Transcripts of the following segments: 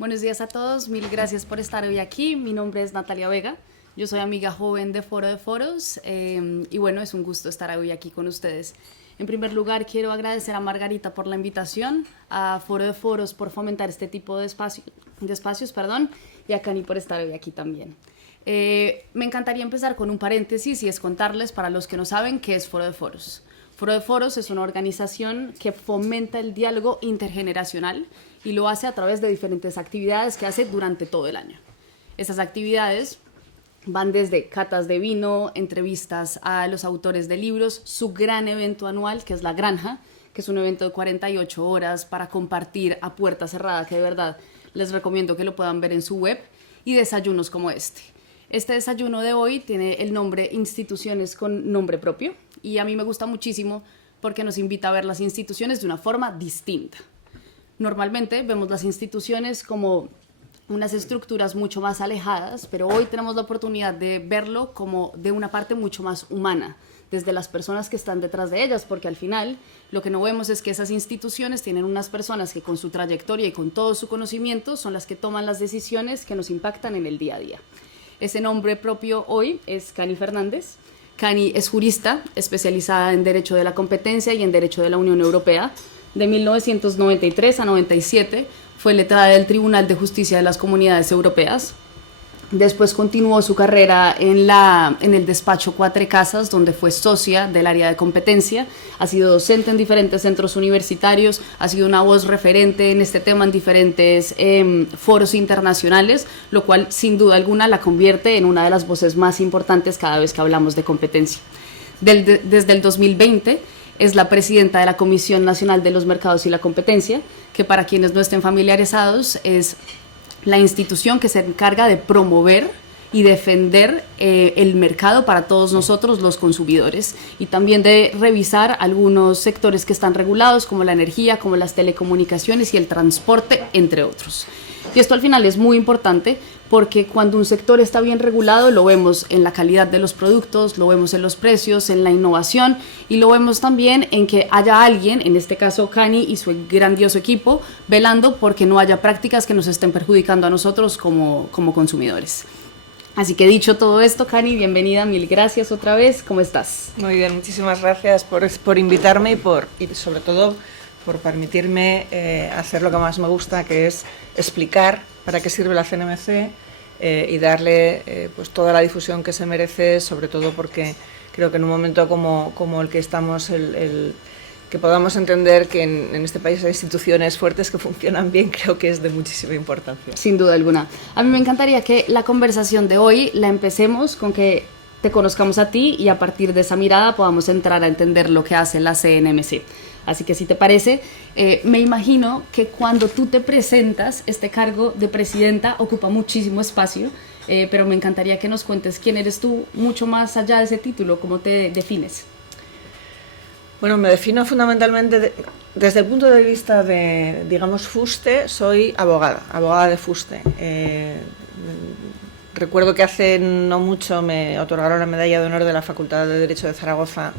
Buenos días a todos, mil gracias por estar hoy aquí. Mi nombre es Natalia Vega, yo soy amiga joven de Foro de Foros y bueno, es un gusto estar hoy aquí con ustedes. En primer lugar, quiero agradecer a Margarita por la invitación, a Foro de Foros por fomentar este tipo de espacios, y a Cani por estar hoy aquí también. Me encantaría empezar con un paréntesis y es contarles para los que no saben qué es Foro de Foros. Foro de Foros es una organización que fomenta el diálogo intergeneracional y lo hace a través de diferentes actividades que hace durante todo el año. Esas actividades van desde catas de vino, entrevistas a los autores de libros, su gran evento anual, que es La Granja, que es un evento de 48 horas para compartir a puerta cerrada, que de verdad les recomiendo que lo puedan ver en su web, y desayunos como este. Este desayuno de hoy tiene el nombre Instituciones con Nombre Propio, y a mí me gusta muchísimo porque nos invita a ver las instituciones de una forma distinta. Normalmente vemos las instituciones como unas estructuras mucho más alejadas, pero hoy tenemos la oportunidad de verlo como de una parte mucho más humana, desde las personas que están detrás de ellas, porque al final lo que no vemos es que esas instituciones tienen unas personas que con su trayectoria y con todo su conocimiento son las que toman las decisiones que nos impactan en el día a día. Ese nombre propio hoy es Cani Fernández. Cani es jurista especializada en Derecho de la Competencia y en Derecho de la Unión Europea. De 1993 a 97 fue letrada del Tribunal de Justicia de las Comunidades Europeas. Después continuó su carrera en el despacho Cuatro Casas, donde fue socia del área de competencia. Ha sido docente en diferentes centros universitarios, ha sido una voz referente en este tema en diferentes foros internacionales, lo cual sin duda alguna la convierte en una de las voces más importantes cada vez que hablamos de competencia. Desde el 2020 es la presidenta de la Comisión Nacional de los Mercados y la Competencia, que para quienes no estén familiarizados es la institución que se encarga de promover y defender el mercado para todos nosotros los consumidores y también de revisar algunos sectores que están regulados como la energía, como las telecomunicaciones y el transporte, entre otros. Y esto al final es muy importante porque cuando un sector está bien regulado lo vemos en la calidad de los productos, lo vemos en los precios, en la innovación y lo vemos también en que haya alguien, en este caso Cani y su grandioso equipo, velando porque no haya prácticas que nos estén perjudicando a nosotros como consumidores. Así que dicho todo esto, Cani, bienvenida, mil gracias otra vez, ¿cómo estás? Muy bien, muchísimas gracias por invitarme y sobre todo por permitirme hacer lo que más me gusta, que es explicar para qué sirve la CNMC y darle pues toda la difusión que se merece, sobre todo porque creo que en un momento como el que estamos, que podamos entender que en este país hay instituciones fuertes que funcionan bien, creo que es de muchísima importancia. Sin duda alguna. A mí me encantaría que la conversación de hoy la empecemos con que te conozcamos a ti y a partir de esa mirada podamos entrar a entender lo que hace la CNMC. Así que si te parece, me imagino que cuando tú te presentas, este cargo de presidenta ocupa muchísimo espacio, pero me encantaría que nos cuentes quién eres tú, mucho más allá de ese título, cómo te defines. Bueno, me defino fundamentalmente desde el punto de vista de, digamos, fuste, soy abogada de fuste. Recuerdo que hace no mucho me otorgaron la medalla de honor de la Facultad de Derecho de Zaragoza,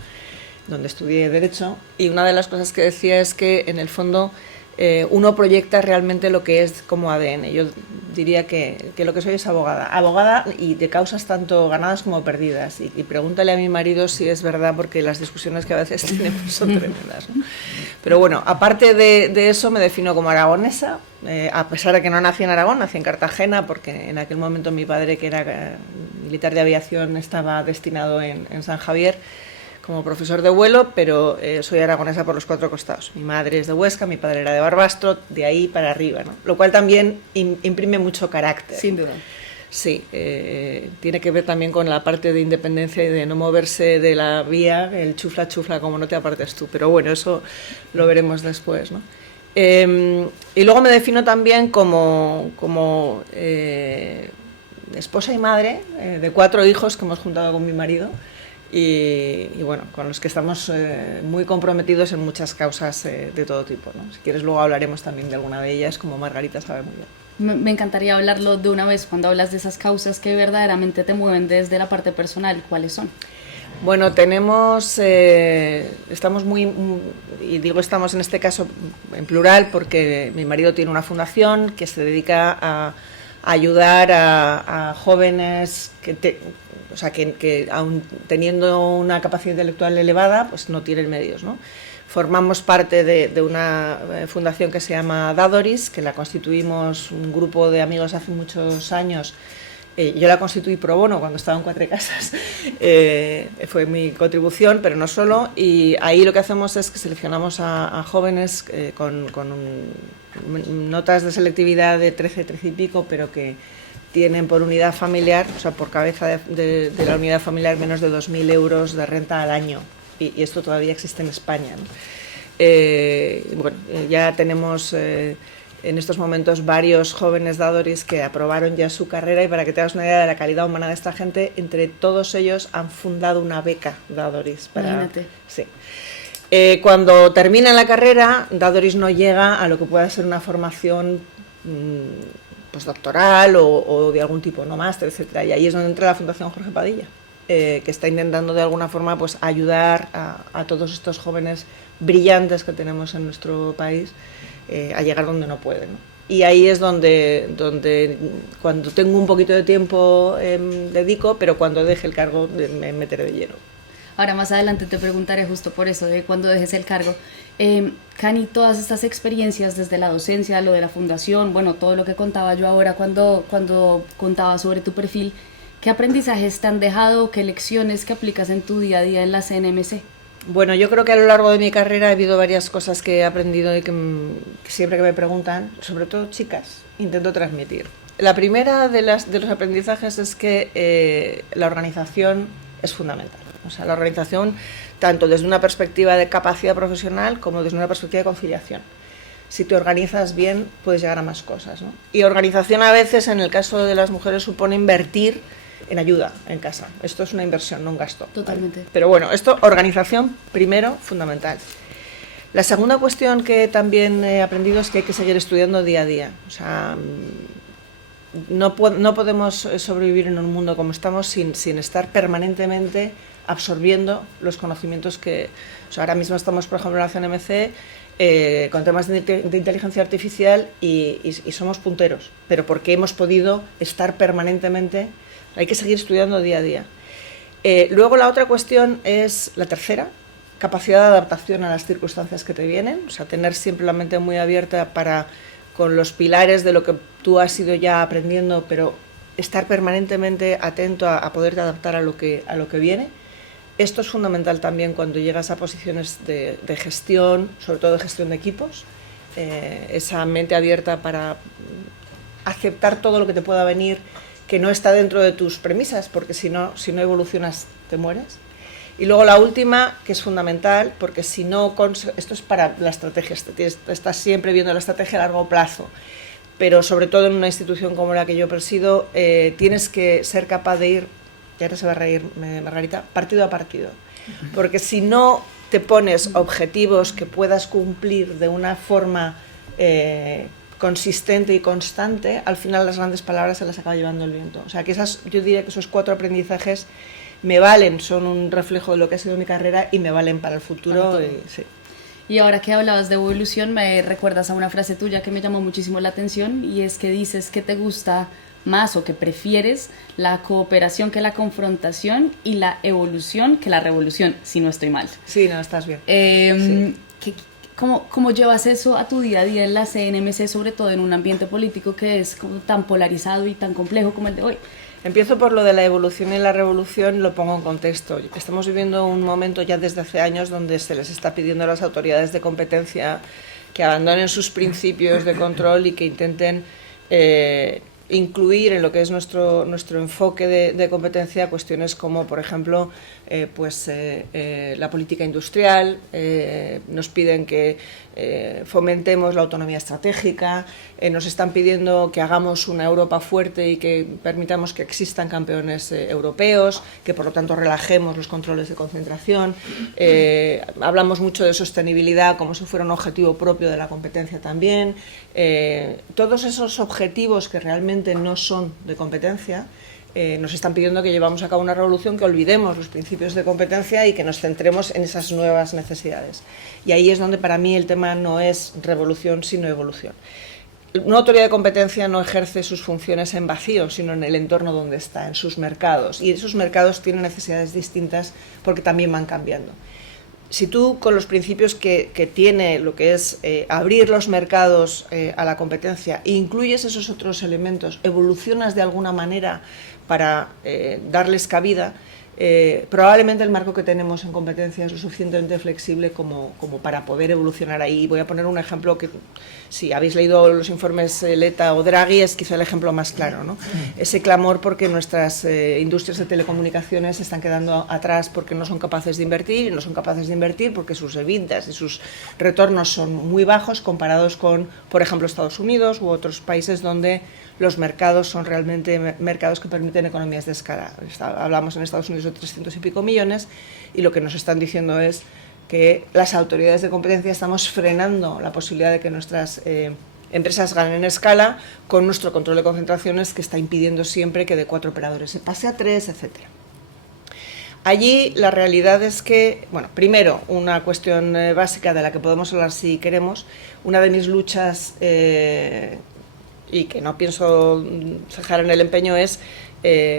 donde estudié Derecho, y una de las cosas que decía es que en el fondo uno proyecta realmente lo que es como ADN. Yo diría que lo que soy es abogada y de causas tanto ganadas como perdidas, y pregúntale a mi marido si es verdad, porque las discusiones que a veces tenemos son tremendas, ¿no? Pero bueno, aparte de eso me defino como aragonesa, a pesar de que no nací en Aragón, nací en Cartagena, porque en aquel momento mi padre, que era militar de aviación, estaba destinado en San Javier como profesor de vuelo, pero soy aragonesa por los cuatro costados. Mi madre es de Huesca, mi padre era de Barbastro, de ahí para arriba, ¿no? Lo cual también imprime mucho carácter. Sin duda. Sí, tiene que ver también con la parte de independencia y de no moverse de la vía, el chufla chufla como no te apartes tú, pero bueno, eso lo veremos después, ¿no? Y luego me defino también como esposa y madre de 4 hijos que hemos juntado con mi marido. Y bueno, con los que estamos muy comprometidos en muchas causas de todo tipo, ¿no? Si quieres luego hablaremos también de alguna de ellas, como Margarita sabe muy bien. Me encantaría hablarlo de una vez cuando hablas de esas causas que verdaderamente te mueven desde la parte personal. ¿Cuáles son? Bueno, estamos y digo estamos en este caso en plural porque mi marido tiene una fundación que se dedica a ayudar a jóvenes que aun teniendo una capacidad intelectual elevada, pues no tienen medios, ¿no? Formamos parte de una fundación que se llama Dadoris, que la constituimos un grupo de amigos hace muchos años. Yo la constituí pro bono cuando estaba en Cuatro Casas, fue mi contribución, pero no solo, y ahí lo que hacemos es que seleccionamos a jóvenes con notas de selectividad de 13 y pico, pero que tienen por unidad familiar, o sea, por cabeza de la unidad familiar, menos de 2.000 euros de renta al año, y esto todavía existe en España, ¿no? Ya tenemos en estos momentos varios jóvenes Dadoris que aprobaron ya su carrera, y para que te hagas una idea de la calidad humana de esta gente, entre todos ellos han fundado una beca Dadoris. Imagínate. Sí. Cuando terminan la carrera, Dadoris no llega a lo que pueda ser una formación pues doctoral o de algún tipo, no máster, etcétera. Y ahí es donde entra la Fundación Jorge Padilla, que está intentando de alguna forma pues ayudar a todos estos jóvenes brillantes que tenemos en nuestro país a llegar donde no pueden, ¿no? Y ahí es donde cuando tengo un poquito de tiempo dedico, pero cuando deje el cargo me meteré de lleno. Ahora más adelante te preguntaré justo por eso, de cuando dejes el cargo. Cani, todas estas experiencias desde la docencia, lo de la fundación, bueno, todo lo que contaba yo ahora cuando contaba sobre tu perfil, ¿qué aprendizajes te han dejado, qué lecciones que aplicas en tu día a día en la CNMC? Bueno, yo creo que a lo largo de mi carrera ha habido varias cosas que he aprendido y que siempre que me preguntan, sobre todo chicas, intento transmitir. La primera de los aprendizajes es que la organización es fundamental. O sea, la organización tanto desde una perspectiva de capacidad profesional como desde una perspectiva de conciliación. Si te organizas bien, puedes llegar a más cosas, ¿no? Y organización a veces, en el caso de las mujeres, supone invertir en ayuda en casa. Esto es una inversión, no un gasto. Totalmente. ¿Vale? Pero bueno, organización primero, fundamental. La segunda cuestión que también he aprendido es que hay que seguir estudiando día a día. O sea, no podemos sobrevivir en un mundo como estamos sin estar permanentemente absorbiendo los conocimientos que... O sea, ahora mismo estamos, por ejemplo, en la CNMC con temas de inteligencia artificial y somos punteros, pero porque hemos podido estar permanentemente... Hay que seguir estudiando día a día. Luego la otra cuestión es la tercera, capacidad de adaptación a las circunstancias que te vienen, o sea, tener siempre la mente muy abierta con los pilares de lo que tú has ido ya aprendiendo, pero estar permanentemente atento a poderte adaptar a lo que viene. Esto es fundamental también cuando llegas a posiciones de gestión, sobre todo de gestión de equipos, esa mente abierta para aceptar todo lo que te pueda venir, que no está dentro de tus premisas, porque si no evolucionas te mueres. Y luego la última, que es fundamental, porque si no... Esto es para la estrategia, estás siempre viendo la estrategia a largo plazo, pero sobre todo en una institución como la que yo presido, tienes que ser capaz de ir, y ahora se va a reír Margarita, partido a partido. Porque si no te pones objetivos que puedas cumplir de una forma consistente y constante, al final las grandes palabras se las acaba llevando el viento. O sea, que yo diría que esos 4 aprendizajes me valen, son un reflejo de lo que ha sido mi carrera y me valen para el futuro. Sí. Y ahora que hablabas de evolución, me recuerdas a una frase tuya que me llamó muchísimo la atención, y es que dices que te gusta más o que prefieres la cooperación que la confrontación y la evolución que la revolución, si no estoy mal. Sí, no, estás bien. Sí. ¿Cómo llevas eso a tu día a día en la CNMC, sobre todo en un ambiente político que es como tan polarizado y tan complejo como el de hoy? Empiezo por lo de la evolución y la revolución, lo pongo en contexto. Estamos viviendo un momento ya desde hace años donde se les está pidiendo a las autoridades de competencia que abandonen sus principios de control y que intenten incluir en lo que es nuestro enfoque de competencia cuestiones como, por ejemplo, la política industrial. Nos piden que fomentemos la autonomía estratégica, nos están pidiendo que hagamos una Europa fuerte y que permitamos que existan campeones europeos, que por lo tanto relajemos los controles de concentración. Hablamos mucho de sostenibilidad como si fuera un objetivo propio de la competencia también. Todos esos objetivos que realmente no son de competencia nos están pidiendo que llevamos a cabo una revolución, que olvidemos los principios de competencia y que nos centremos en esas nuevas necesidades. Y ahí es donde para mí el tema no es revolución, sino evolución. Una autoridad de competencia no ejerce sus funciones en vacío, sino en el entorno donde está, en sus mercados. Y esos mercados tienen necesidades distintas porque también van cambiando. Si tú, con los principios que tiene lo que es abrir los mercados a la competencia, e incluyes esos otros elementos, evolucionas de alguna manera para darles cabida, probablemente el marco que tenemos en competencia es lo suficientemente flexible como para poder evolucionar ahí. Voy a poner un ejemplo que, si habéis leído los informes Letta o Draghi, es quizá el ejemplo más claro, ¿no? Ese clamor porque nuestras industrias de telecomunicaciones se están quedando atrás porque no son capaces de invertir, y no son capaces de invertir porque sus EBITDAs y sus retornos son muy bajos comparados con, por ejemplo, Estados Unidos u otros países donde los mercados son realmente mercados que permiten economías de escala. Hablamos en Estados Unidos de 300 y pico millones, y lo que nos están diciendo es que las autoridades de competencia estamos frenando la posibilidad de que nuestras empresas ganen en escala con nuestro control de concentraciones, que está impidiendo siempre que de 4 operadores se pase a 3, etc. Allí la realidad es que, bueno, primero, una cuestión básica de la que podemos hablar si queremos. Una de mis luchas y que no pienso cejar en el empeño es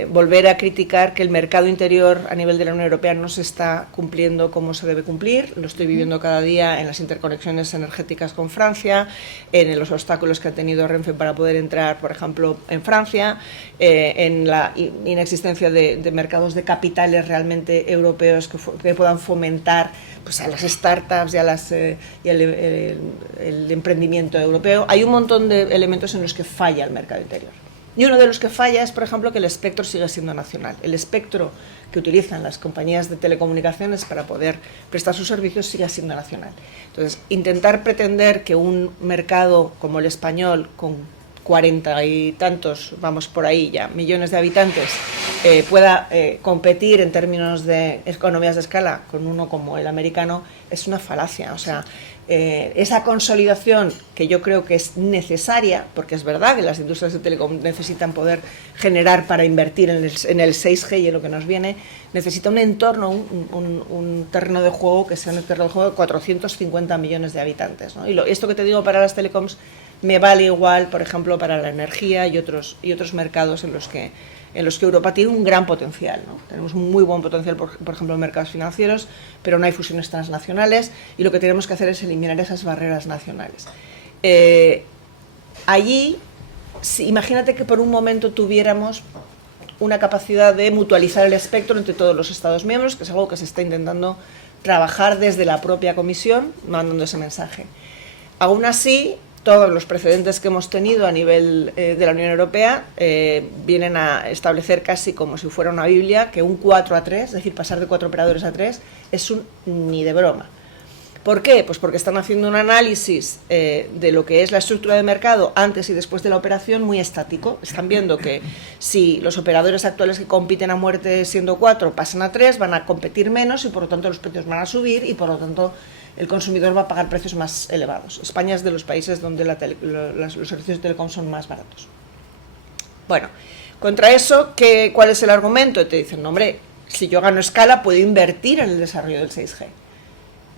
volver a criticar que el mercado interior a nivel de la Unión Europea no se está cumpliendo como se debe cumplir. Lo estoy viviendo cada día en las interconexiones energéticas con Francia, en los obstáculos que ha tenido Renfe para poder entrar, por ejemplo, en Francia, en la inexistencia de mercados de capitales realmente europeos que puedan fomentar pues a las startups y el emprendimiento europeo. Hay un montón de elementos en los que falla el mercado interior. Y uno de los que falla es, por ejemplo, que el espectro sigue siendo nacional. El espectro que utilizan las compañías de telecomunicaciones para poder prestar sus servicios sigue siendo nacional. Entonces, intentar pretender que un mercado como el español, con 40 y tantos, vamos por ahí ya, millones de habitantes, pueda competir en términos de economías de escala con uno como el americano, es una falacia. O sea, esa consolidación, que yo creo que es necesaria, porque es verdad que las industrias de telecom necesitan poder generar para invertir en el 6G y en lo que nos viene, necesita un entorno, un terreno de juego que sea un terreno de juego de 450 millones de habitantes, ¿no? Y esto que te digo para las telecoms me vale igual, por ejemplo, para la energía y otros mercados en los que Europa tiene un gran potencial, ¿no? Tenemos un muy buen potencial, por ejemplo, en mercados financieros, pero no hay fusiones transnacionales, y lo que tenemos que hacer es eliminar esas barreras nacionales. Allí, imagínate que por un momento tuviéramos una capacidad de mutualizar el espectro entre todos los Estados miembros, que es algo que se está intentando trabajar desde la propia Comisión, mandando ese mensaje. Aún así, todos los precedentes que hemos tenido a nivel de la Unión Europea vienen a establecer casi como si fuera una Biblia que un 4-3, es decir, pasar de 4 operadores a 3, es un ni de broma. ¿Por qué? Pues porque están haciendo un análisis de lo que es la estructura de mercado antes y después de la operación muy estático. Están viendo que si los operadores actuales que compiten a muerte siendo 4 pasan a 3, van a competir menos y por lo tanto los precios van a subir y por lo tanto el consumidor va a pagar precios más elevados. España es de los países donde los servicios de telecom son más baratos. Bueno, contra eso, ¿cuál es el argumento? Te dicen, no, hombre, si yo gano escala puedo invertir en el desarrollo del 6G.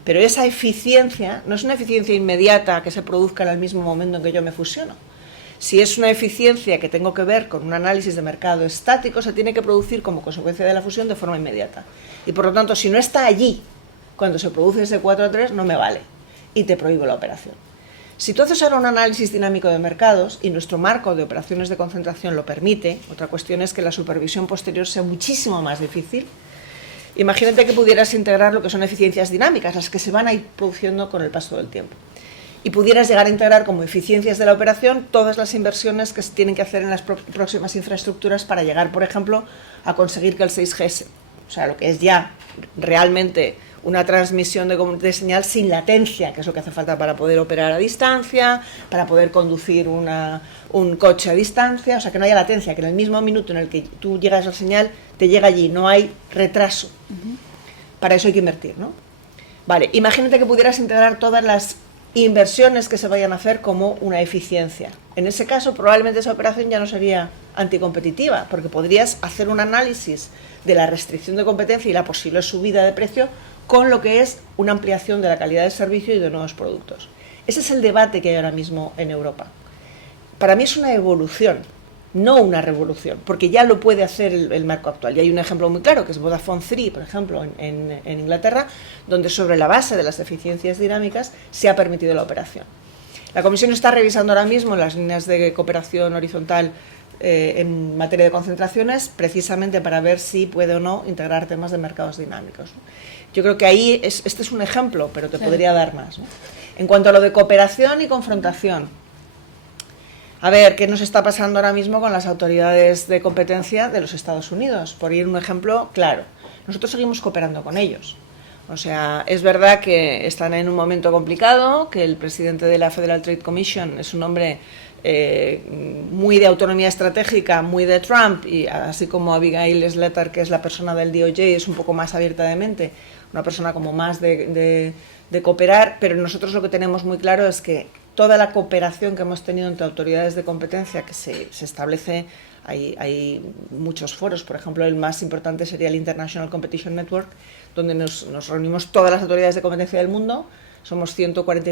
Pero esa eficiencia no es una eficiencia inmediata que se produzca en el mismo momento en que yo me fusiono. Si es una eficiencia que tengo que ver con un análisis de mercado estático, se tiene que producir como consecuencia de la fusión de forma inmediata. Y por lo tanto, si no está allí cuando se produce ese 4-3, no me vale y te prohíbo la operación. Si tú haces ahora un análisis dinámico de mercados y nuestro marco de operaciones de concentración lo permite, otra cuestión es que la supervisión posterior sea muchísimo más difícil. Imagínate que pudieras integrar lo que son eficiencias dinámicas, las que se van a ir produciendo con el paso del tiempo. Y pudieras llegar a integrar como eficiencias de la operación todas las inversiones que se tienen que hacer en las próximas infraestructuras para llegar, por ejemplo, a conseguir que el 6G, o sea, lo que es ya realmente una transmisión de señal sin latencia, que es lo que hace falta para poder operar a distancia, para poder conducir un coche a distancia, o sea, que no haya latencia, que en el mismo minuto en el que tú llegas a la señal, te llega allí, no hay retraso. Para eso hay que invertir, ¿no? Vale, imagínate que pudieras integrar todas las inversiones que se vayan a hacer como una eficiencia. En ese caso, probablemente esa operación ya no sería anticompetitiva, porque podrías hacer un análisis de la restricción de competencia y la posible subida de precio con lo que es una ampliación de la calidad del servicio y de nuevos productos. Ese es el debate que hay ahora mismo en Europa. Para mí es una evolución, no una revolución, porque ya lo puede hacer el marco actual. Y hay un ejemplo muy claro, que es Vodafone 3, por ejemplo, en Inglaterra, donde sobre la base de las eficiencias dinámicas se ha permitido la operación. La Comisión está revisando ahora mismo las líneas de cooperación horizontal en materia de concentraciones, precisamente para ver si puede o no integrar temas de mercados dinámicos. Yo creo que ahí este es un ejemplo, pero te podría dar más, ¿no? En cuanto a lo de cooperación y confrontación, a ver, ¿qué nos está pasando ahora mismo con las autoridades de competencia de los Estados Unidos? Por ir un ejemplo claro, nosotros seguimos cooperando con ellos. O sea, es verdad que están en un momento complicado, que el presidente de la Federal Trade Commission es un hombre muy de autonomía estratégica, muy de Trump, y así como Abigail Slater, que es la persona del DOJ, es un poco más abierta de mente, una persona como más de cooperar, pero nosotros lo que tenemos muy claro es que toda la cooperación que hemos tenido entre autoridades de competencia que se establece, hay muchos foros, por ejemplo, el más importante sería el International Competition Network, donde nos reunimos todas las autoridades de competencia del mundo, somos 140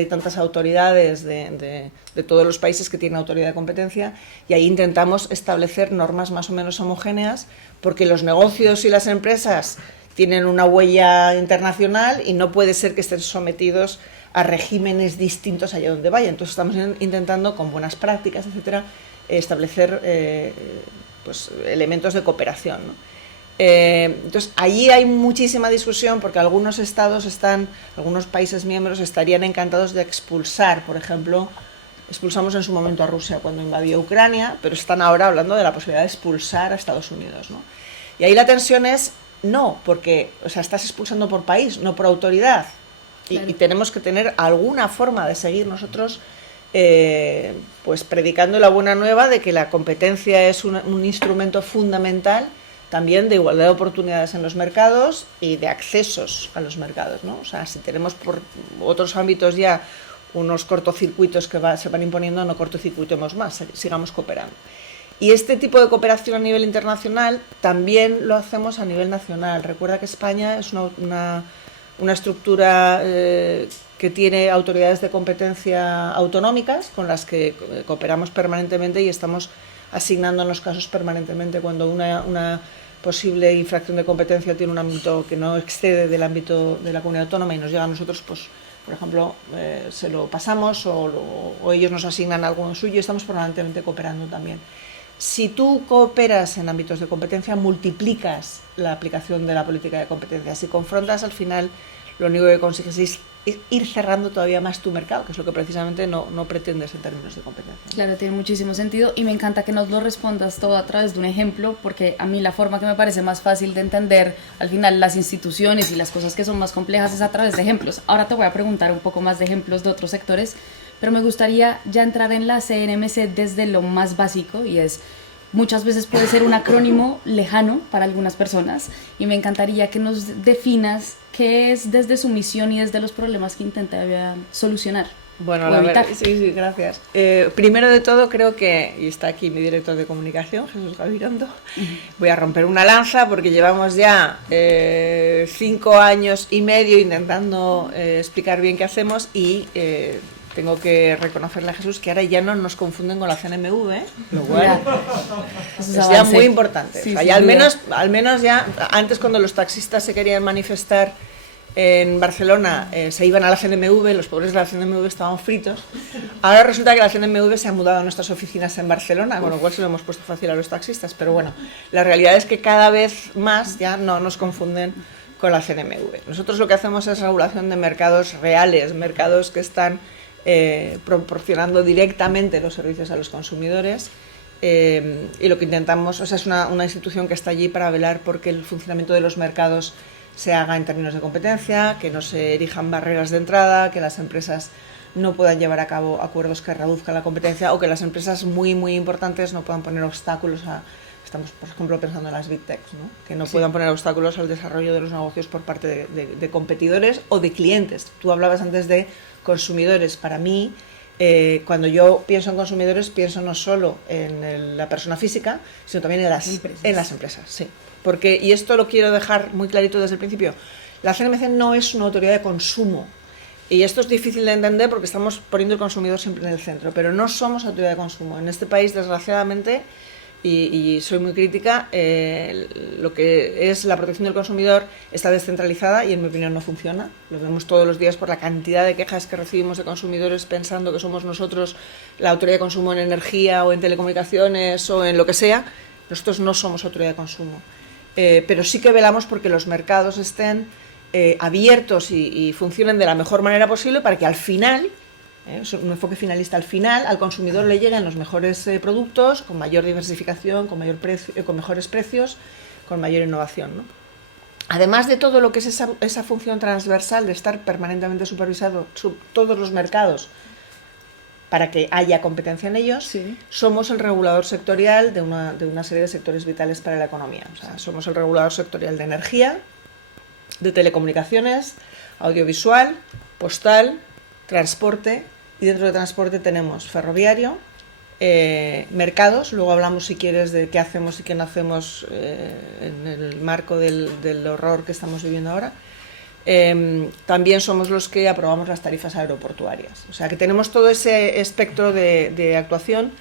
y tantas autoridades de todos los países que tienen autoridad de competencia, y ahí intentamos establecer normas más o menos homogéneas, porque los negocios y las empresas tienen una huella internacional y no puede ser que estén sometidos a regímenes distintos allá donde vayan. Entonces estamos intentando, con buenas prácticas, etcétera, establecer pues, elementos de cooperación, ¿no? Entonces allí hay muchísima discusión, porque algunos países miembros estarían encantados de expulsar, por ejemplo, expulsamos en su momento a Rusia cuando invadió Ucrania, pero están ahora hablando de la posibilidad de expulsar a Estados Unidos, ¿no? Y ahí la tensión es no, porque estás expulsando por país, no por autoridad. Claro. Y tenemos que tener alguna forma de seguir nosotros pues predicando la buena nueva de que la competencia es un instrumento fundamental también de igualdad de oportunidades en los mercados y de accesos a los mercados, ¿no? O sea, si tenemos por otros ámbitos ya unos cortocircuitos que se van imponiendo, no cortocircuitemos más, sigamos cooperando. Y este tipo de cooperación a nivel internacional también lo hacemos a nivel nacional. Recuerda que España es una estructura que tiene autoridades de competencia autonómicas con las que cooperamos permanentemente y estamos asignando en los casos permanentemente cuando una posible infracción de competencia tiene un ámbito que no excede del ámbito de la comunidad autónoma y nos llega a nosotros, pues por ejemplo, se lo pasamos o ellos nos asignan algo suyo y estamos permanentemente cooperando también. Si tú cooperas en ámbitos de competencia, multiplicas la aplicación de la política de competencia. Si confrontas, al final, lo único que consigues es ir cerrando todavía más tu mercado, que es lo que precisamente no pretendes en términos de competencia. Claro, tiene muchísimo sentido y me encanta que nos lo respondas todo a través de un ejemplo, porque a mí la forma que me parece más fácil de entender al final las instituciones y las cosas que son más complejas es a través de ejemplos. Ahora te voy a preguntar un poco más de ejemplos de otros sectores, pero me gustaría ya entrar en la CNMC desde lo más básico, y es, muchas veces puede ser un acrónimo lejano para algunas personas, y me encantaría que nos definas qué es desde su misión y desde los problemas que intenta solucionar. Bueno, la verdad, sí, gracias. Primero de todo, creo que, y está aquí mi director de comunicación, Jesús Gabirondo, voy a romper una lanza porque llevamos ya 5 años y medio intentando explicar bien qué hacemos y tengo que reconocerle a Jesús que ahora ya no nos confunden con la CNMV, lo cual es ya muy importante. Sí, o sea, ya al menos ya, antes cuando los taxistas se querían manifestar en Barcelona, se iban a la CNMV, los pobres de la CNMV estaban fritos. Ahora resulta que la CNMV se ha mudado a nuestras oficinas en Barcelona, con lo cual se lo hemos puesto fácil a los taxistas, pero bueno, la realidad es que cada vez más ya no nos confunden con la CNMV. Nosotros lo que hacemos es regulación de mercados reales, mercados que están proporcionando directamente los servicios a los consumidores, y lo que intentamos, o sea, es una institución que está allí para velar porque el funcionamiento de los mercados se haga en términos de competencia, que no se erijan barreras de entrada, que las empresas no puedan llevar a cabo acuerdos que reduzcan la competencia o que las empresas muy importantes no puedan poner obstáculos a Estamos, por ejemplo, pensando en las Big Techs, ¿no? Que no puedan poner obstáculos al desarrollo de los negocios por parte de competidores o de clientes. Tú hablabas antes de consumidores. Para mí, cuando yo pienso en consumidores, pienso no solo en la persona física, sino también en las empresas. Sí. Porque, y esto lo quiero dejar muy clarito desde el principio, la CNMC no es una autoridad de consumo. Y esto es difícil de entender porque estamos poniendo el consumidor siempre en el centro, pero no somos autoridad de consumo. En este país, desgraciadamente, y soy muy crítica, lo que es la protección del consumidor está descentralizada y en mi opinión no funciona. Lo vemos todos los días por la cantidad de quejas que recibimos de consumidores pensando que somos nosotros la autoridad de consumo en energía o en telecomunicaciones o en lo que sea. Nosotros no somos autoridad de consumo, pero sí que velamos porque los mercados estén abiertos y funcionen de la mejor manera posible para que al final, un enfoque finalista, al final al consumidor le lleguen los mejores productos con mayor diversificación, con mejores precios, con mayor innovación, ¿no? Además de todo lo que es esa función transversal de estar permanentemente supervisado todos los mercados para que haya competencia en ellos, sí, somos el regulador sectorial de una serie de sectores vitales para la economía. O sea, somos el regulador sectorial de energía, de telecomunicaciones, audiovisual, postal, transporte, y dentro de transporte tenemos ferroviario, mercados, luego hablamos si quieres de qué hacemos y qué no hacemos en el marco del horror que estamos viviendo ahora. También somos los que aprobamos las tarifas aeroportuarias, o sea que tenemos todo ese espectro de actuación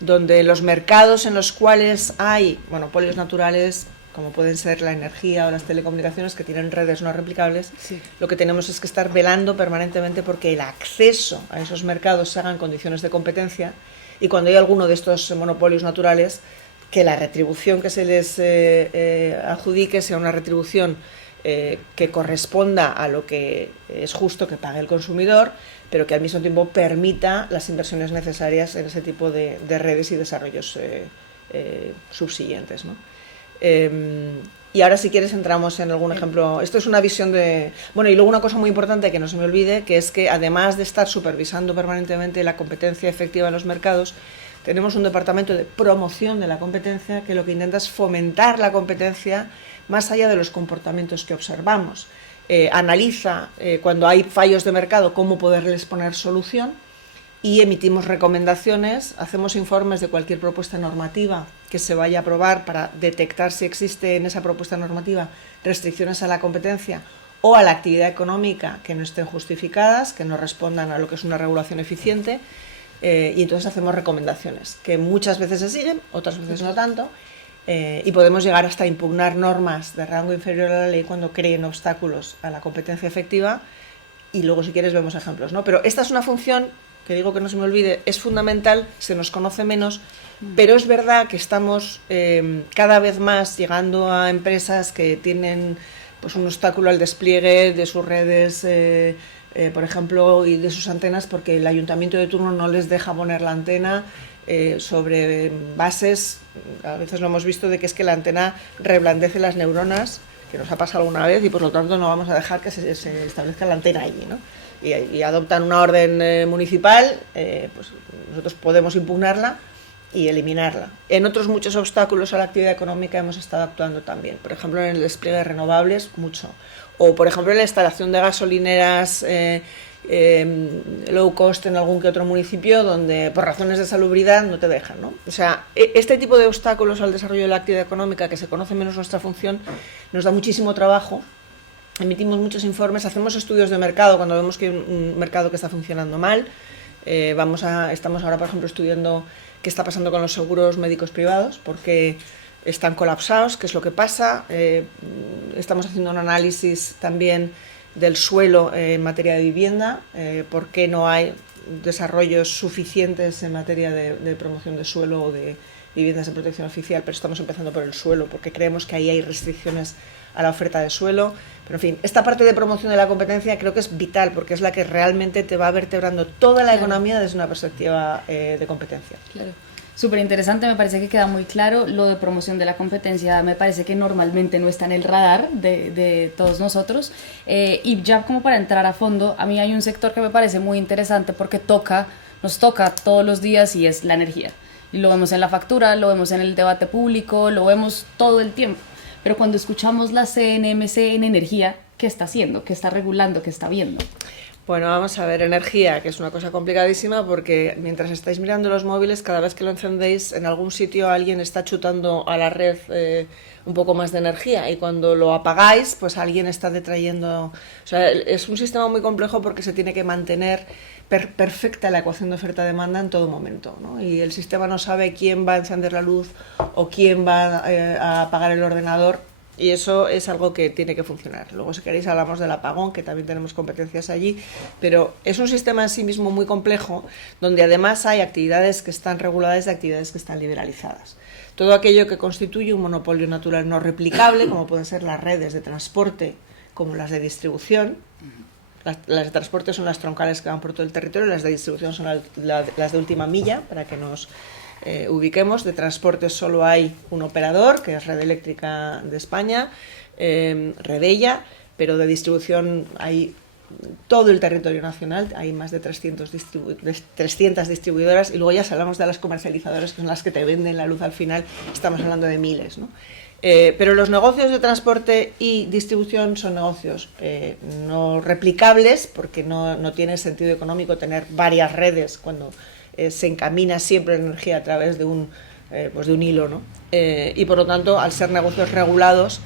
donde los mercados en los cuales hay monopolios naturales, como pueden ser la energía o las telecomunicaciones, que tienen redes no replicables, sí, lo que tenemos es que estar velando permanentemente porque el acceso a esos mercados se haga en condiciones de competencia, y cuando hay alguno de estos monopolios naturales, que la retribución que se les adjudique sea una retribución que corresponda a lo que es justo que pague el consumidor, pero que al mismo tiempo permita las inversiones necesarias en ese tipo de redes y desarrollos subsiguientes, ¿no? Y ahora, si quieres, entramos en algún ejemplo. Esto es una visión de... Bueno, y luego una cosa muy importante que no se me olvide, que es que además de estar supervisando permanentemente la competencia efectiva en los mercados, tenemos un departamento de promoción de la competencia que lo que intenta es fomentar la competencia más allá de los comportamientos que observamos. Analiza cuando hay fallos de mercado cómo poderles poner solución, y emitimos recomendaciones, hacemos informes de cualquier propuesta normativa que se vaya a aprobar para detectar si existe en esa propuesta normativa restricciones a la competencia o a la actividad económica que no estén justificadas, que no respondan a lo que es una regulación eficiente, y entonces hacemos recomendaciones que muchas veces se siguen, otras veces no tanto, y podemos llegar hasta impugnar normas de rango inferior a la ley cuando creen obstáculos a la competencia efectiva, y luego, si quieres, vemos ejemplos, ¿no? Pero esta es una función que, digo, que no se me olvide, es fundamental, se nos conoce menos, pero es verdad que estamos cada vez más llegando a empresas que tienen pues un obstáculo al despliegue de sus redes, por ejemplo, y de sus antenas, porque el ayuntamiento de turno no les deja poner la antena sobre bases, a veces lo hemos visto, de que es que la antena reblandece las neuronas, que nos ha pasado alguna vez, y por lo tanto no vamos a dejar que se establezca la antena allí, ¿no? Y adoptan una orden municipal, pues nosotros podemos impugnarla y eliminarla. En otros muchos obstáculos a la actividad económica hemos estado actuando también, por ejemplo en el despliegue de renovables, mucho, o por ejemplo en la instalación de gasolineras low cost en algún que otro municipio donde por razones de salubridad no te dejan, ¿no? O sea, este tipo de obstáculos al desarrollo de la actividad económica, que se conoce menos nuestra función, nos da muchísimo trabajo. Emitimos muchos informes, hacemos estudios de mercado cuando vemos que hay un mercado que está funcionando mal. Estamos ahora, por ejemplo, estudiando qué está pasando con los seguros médicos privados, porque están colapsados, qué es lo que pasa. Estamos haciendo un análisis también del suelo en materia de vivienda, por qué no hay desarrollos suficientes en materia de promoción de suelo o de viviendas de protección oficial, pero estamos empezando por el suelo, porque creemos que ahí hay restricciones a la oferta de suelo. Pero en fin, esta parte de promoción de la competencia creo que es vital, porque es la que realmente te va vertebrando toda la economía desde una perspectiva de competencia. Claro. Súper interesante, me parece que queda muy claro. Lo de promoción de la competencia me parece que normalmente no está en el radar de todos nosotros. Y ya como para entrar a fondo, a mí hay un sector que me parece muy interesante porque nos toca todos los días, y es la energía. Y lo vemos en la factura, lo vemos en el debate público, lo vemos todo el tiempo. Pero cuando escuchamos la CNMC en energía, ¿qué está haciendo? ¿Qué está regulando? ¿Qué está viendo? Bueno, vamos a ver, energía, que es una cosa complicadísima porque mientras estáis mirando los móviles, cada vez que lo encendéis, en algún sitio alguien está chutando a la red un poco más de energía, y cuando lo apagáis, pues alguien está detrayendo... O sea, es un sistema muy complejo porque se tiene que mantener perfecta la ecuación de oferta-demanda en todo momento, ¿no? Y el sistema no sabe quién va a encender la luz o quién va a apagar el ordenador. Y eso es algo que tiene que funcionar. Luego, si queréis, hablamos del apagón, que también tenemos competencias allí, pero es un sistema en sí mismo muy complejo, donde además hay actividades que están reguladas y actividades que están liberalizadas. Todo aquello que constituye un monopolio natural no replicable, como pueden ser las redes de transporte, como las de distribución. Las de transporte son las troncales que van por todo el territorio, las de distribución son las de última milla, para que nos ubiquemos. De transporte solo hay un operador, que es Red Eléctrica de España, Redella, pero de distribución hay todo el territorio nacional, hay más de 300 distribuidoras, y luego ya si hablamos de las comercializadoras, que son las que te venden la luz al final, estamos hablando de miles, ¿no? Pero los negocios de transporte y distribución son negocios no replicables, porque no tiene sentido económico tener varias redes cuando se encamina siempre la energía a través de un hilo, ¿no? Y por lo tanto, al ser negocios regulados,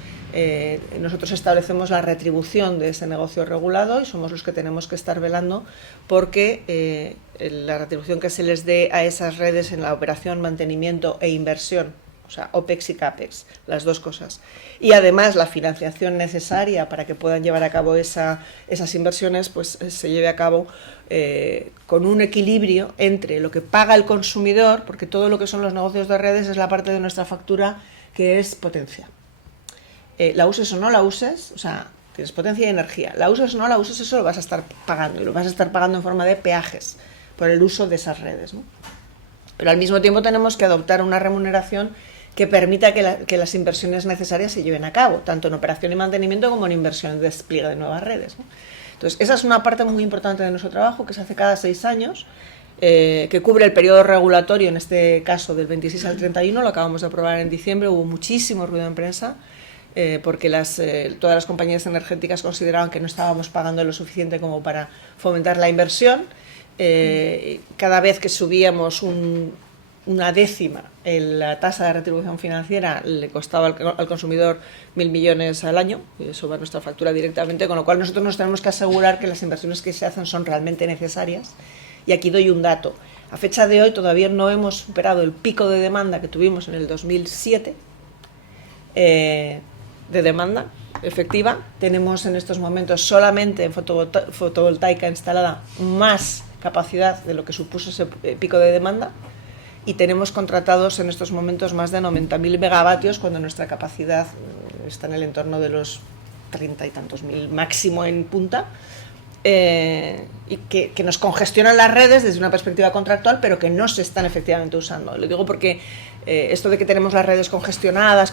nosotros establecemos la retribución de ese negocio regulado y somos los que tenemos que estar velando porque la retribución que se les dé a esas redes en la operación, mantenimiento e inversión, o sea, OPEX y CAPEX, las dos cosas. Y además la financiación necesaria para que puedan llevar a cabo esas inversiones, pues se lleve a cabo con un equilibrio entre lo que paga el consumidor, porque todo lo que son los negocios de redes es la parte de nuestra factura que es potencia. La uses o no la uses, o sea, tienes potencia y energía. La uses o no la uses, eso lo vas a estar pagando, y lo vas a estar pagando en forma de peajes por el uso de esas redes, ¿no? Pero al mismo tiempo tenemos que adoptar una remuneración que permita que las inversiones necesarias se lleven a cabo, tanto en operación y mantenimiento como en inversión en despliegue de nuevas redes, ¿no? Entonces, esa es una parte muy importante de nuestro trabajo, que se hace cada 6 años, que cubre el periodo regulatorio, en este caso del 26 al 31, lo acabamos de aprobar en diciembre, hubo muchísimo ruido en prensa, porque todas las compañías energéticas consideraban que no estábamos pagando lo suficiente como para fomentar la inversión. Cada vez que subíamos una décima en la tasa de retribución financiera, le costaba al consumidor 1.000 millones al año, y eso va a nuestra factura directamente, con lo cual nosotros nos tenemos que asegurar que las inversiones que se hacen son realmente necesarias. Y aquí doy un dato: a fecha de hoy todavía no hemos superado el pico de demanda que tuvimos en el 2007, de demanda efectiva. Tenemos en estos momentos solamente en fotovoltaica instalada más capacidad de lo que supuso ese pico de demanda, y tenemos contratados en estos momentos más de 90.000 megavatios, cuando nuestra capacidad está en el entorno de los 30 y tantos mil máximo en punta, y que nos congestionan las redes desde una perspectiva contractual, pero que no se están efectivamente usando. Lo digo porque esto de que tenemos las redes congestionadas,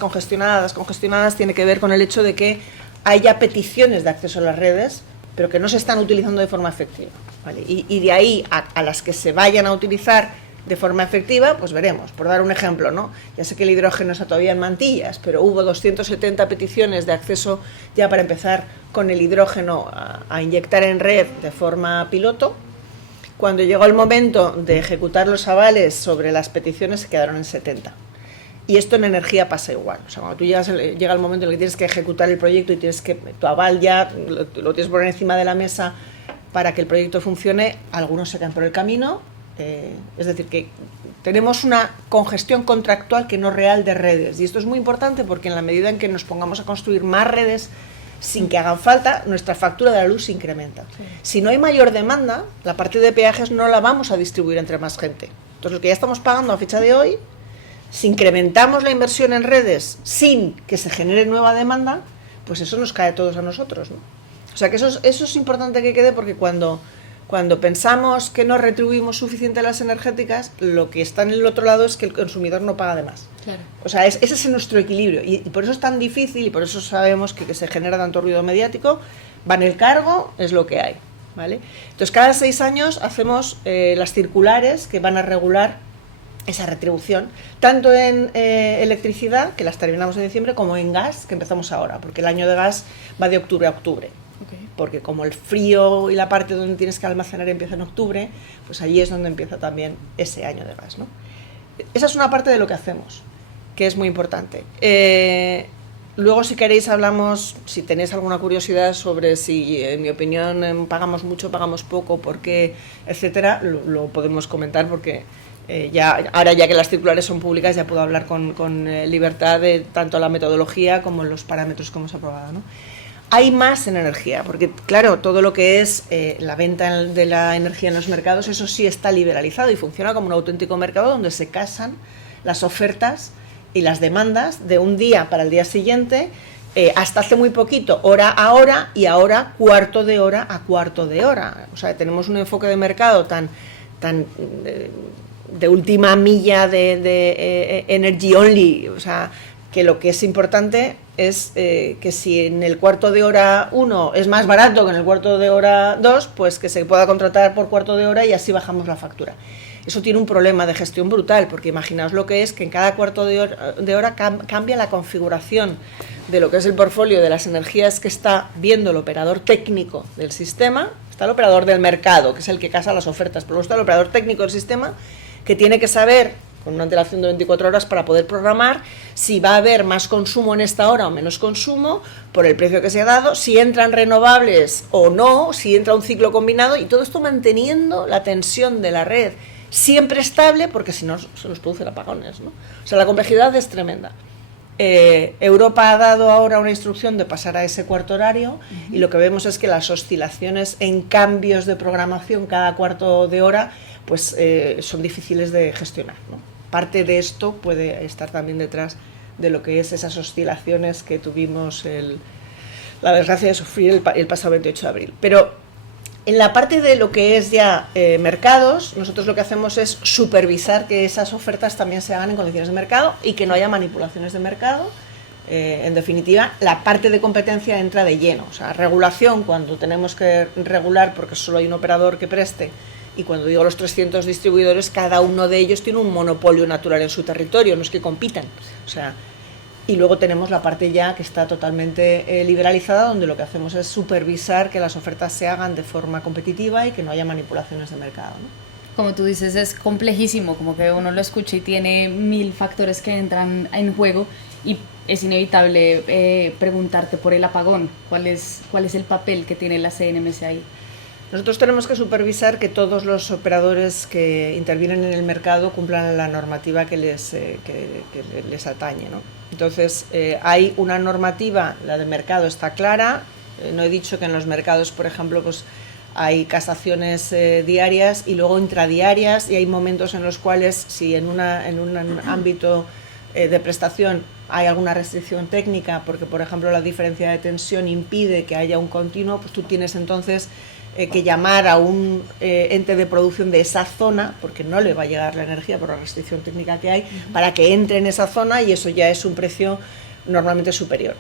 tiene que ver con el hecho de que haya peticiones de acceso a las redes, pero que no se están utilizando de forma efectiva, ¿vale? Y de ahí a las que se vayan a utilizar de forma efectiva, pues veremos. Por dar un ejemplo, ¿no? Ya sé que el hidrógeno está todavía en mantillas, pero hubo 270 peticiones de acceso ya para empezar con el hidrógeno a inyectar en red de forma piloto. Cuando llegó el momento de ejecutar los avales sobre las peticiones, se quedaron en 70. Y esto en energía pasa igual. O sea, cuando tú llega el momento en el que tienes que ejecutar el proyecto y tienes que tu aval ya lo tienes que poner encima de la mesa para que el proyecto funcione, algunos se quedan por el camino. Es decir, que tenemos una congestión contractual que no real de redes, y esto es muy importante porque en la medida en que nos pongamos a construir más redes sin que hagan falta, nuestra factura de la luz se incrementa. Sí. Si no hay mayor demanda, la parte de peajes no la vamos a distribuir entre más gente. Entonces, lo que ya estamos pagando a fecha de hoy, si incrementamos la inversión en redes sin que se genere nueva demanda, pues eso nos cae a todos a nosotros, ¿no? O sea que eso es importante que quede, porque cuando pensamos que no retribuimos suficiente a las energéticas, lo que está en el otro lado es que el consumidor no paga de más. Claro. O sea, ese es nuestro equilibrio, y por eso es tan difícil, y por eso sabemos que se genera tanto ruido mediático. Va en el cargo, es lo que hay, ¿vale? Entonces, cada 6 años hacemos las circulares que van a regular esa retribución, tanto en electricidad, que las terminamos en diciembre, como en gas, que empezamos ahora, porque el año de gas va de octubre a octubre. Okay. Porque como el frío y la parte donde tienes que almacenar empieza en octubre, pues allí es donde empieza también ese año de gas, ¿no? Esa es una parte de lo que hacemos, que es muy importante. Luego, si queréis, hablamos, si tenéis alguna curiosidad sobre si, en mi opinión, pagamos mucho, pagamos poco, por qué, etcétera, lo podemos comentar, porque ahora ya que las circulares son públicas, ya puedo hablar con libertad de tanto la metodología como los parámetros que hemos aprobado, ¿no? Hay más en energía, porque claro, todo lo que es la venta de la energía en los mercados, eso sí está liberalizado y funciona como un auténtico mercado donde se casan las ofertas y las demandas de un día para el día siguiente, hasta hace muy poquito, hora a hora, y ahora cuarto de hora a cuarto de hora. O sea, tenemos un enfoque de mercado tan de última milla de energy only, o sea, que lo que es importante es que si en el cuarto de hora 1 es más barato que en el cuarto de hora 2, pues que se pueda contratar por cuarto de hora y así bajamos la factura. Eso tiene un problema de gestión brutal, porque imaginaos lo que es que en cada cuarto de hora cambia la configuración de lo que es el portfolio de las energías que está viendo el operador técnico del sistema. Está el operador del mercado, que es el que casa las ofertas, pero luego está el operador técnico del sistema, que tiene que saber, con una antelación de 24 horas, para poder programar si va a haber más consumo en esta hora o menos consumo, por el precio que se ha dado, si entran renovables o no, si entra un ciclo combinado, y todo esto manteniendo la tensión de la red siempre estable, porque si no se nos producen apagones, ¿no? O sea, la complejidad es tremenda. Europa ha dado ahora una instrucción de pasar a ese cuarto horario, y lo que vemos es que las oscilaciones en cambios de programación cada cuarto de hora pues son difíciles de gestionar, ¿no? Parte de esto puede estar también detrás de lo que es esas oscilaciones que tuvimos la desgracia de sufrir el pasado 28 de abril. Pero en la parte de lo que es ya mercados, nosotros lo que hacemos es supervisar que esas ofertas también se hagan en condiciones de mercado y que no haya manipulaciones de mercado. En definitiva, la parte de competencia entra de lleno. O sea, regulación, cuando tenemos que regular porque solo hay un operador que preste, y cuando digo los 300 distribuidores, cada uno de ellos tiene un monopolio natural en su territorio, no es que compitan. O sea, y luego tenemos la parte ya que está totalmente liberalizada, donde lo que hacemos es supervisar que las ofertas se hagan de forma competitiva y que no haya manipulaciones de mercado, ¿no? Como tú dices, es complejísimo, como que uno lo escucha y tiene 1000 factores que entran en juego, y es inevitable preguntarte por el apagón. ¿Cuál es el papel que tiene la CNMC ahí? Nosotros tenemos que supervisar que todos los operadores que intervienen en el mercado cumplan la normativa que les atañe, ¿no? Entonces, hay una normativa, la de mercado está clara. No he dicho que en los mercados, por ejemplo, pues hay casaciones diarias y luego intradiarias, y hay momentos en los cuales, si en un ámbito de prestación hay alguna restricción técnica, porque, por ejemplo, la diferencia de tensión impide que haya un continuo, pues tú tienes entonces que llamar a un ente de producción de esa zona, porque no le va a llegar la energía por la restricción técnica que hay, para que entre en esa zona, y eso ya es un precio normalmente superior.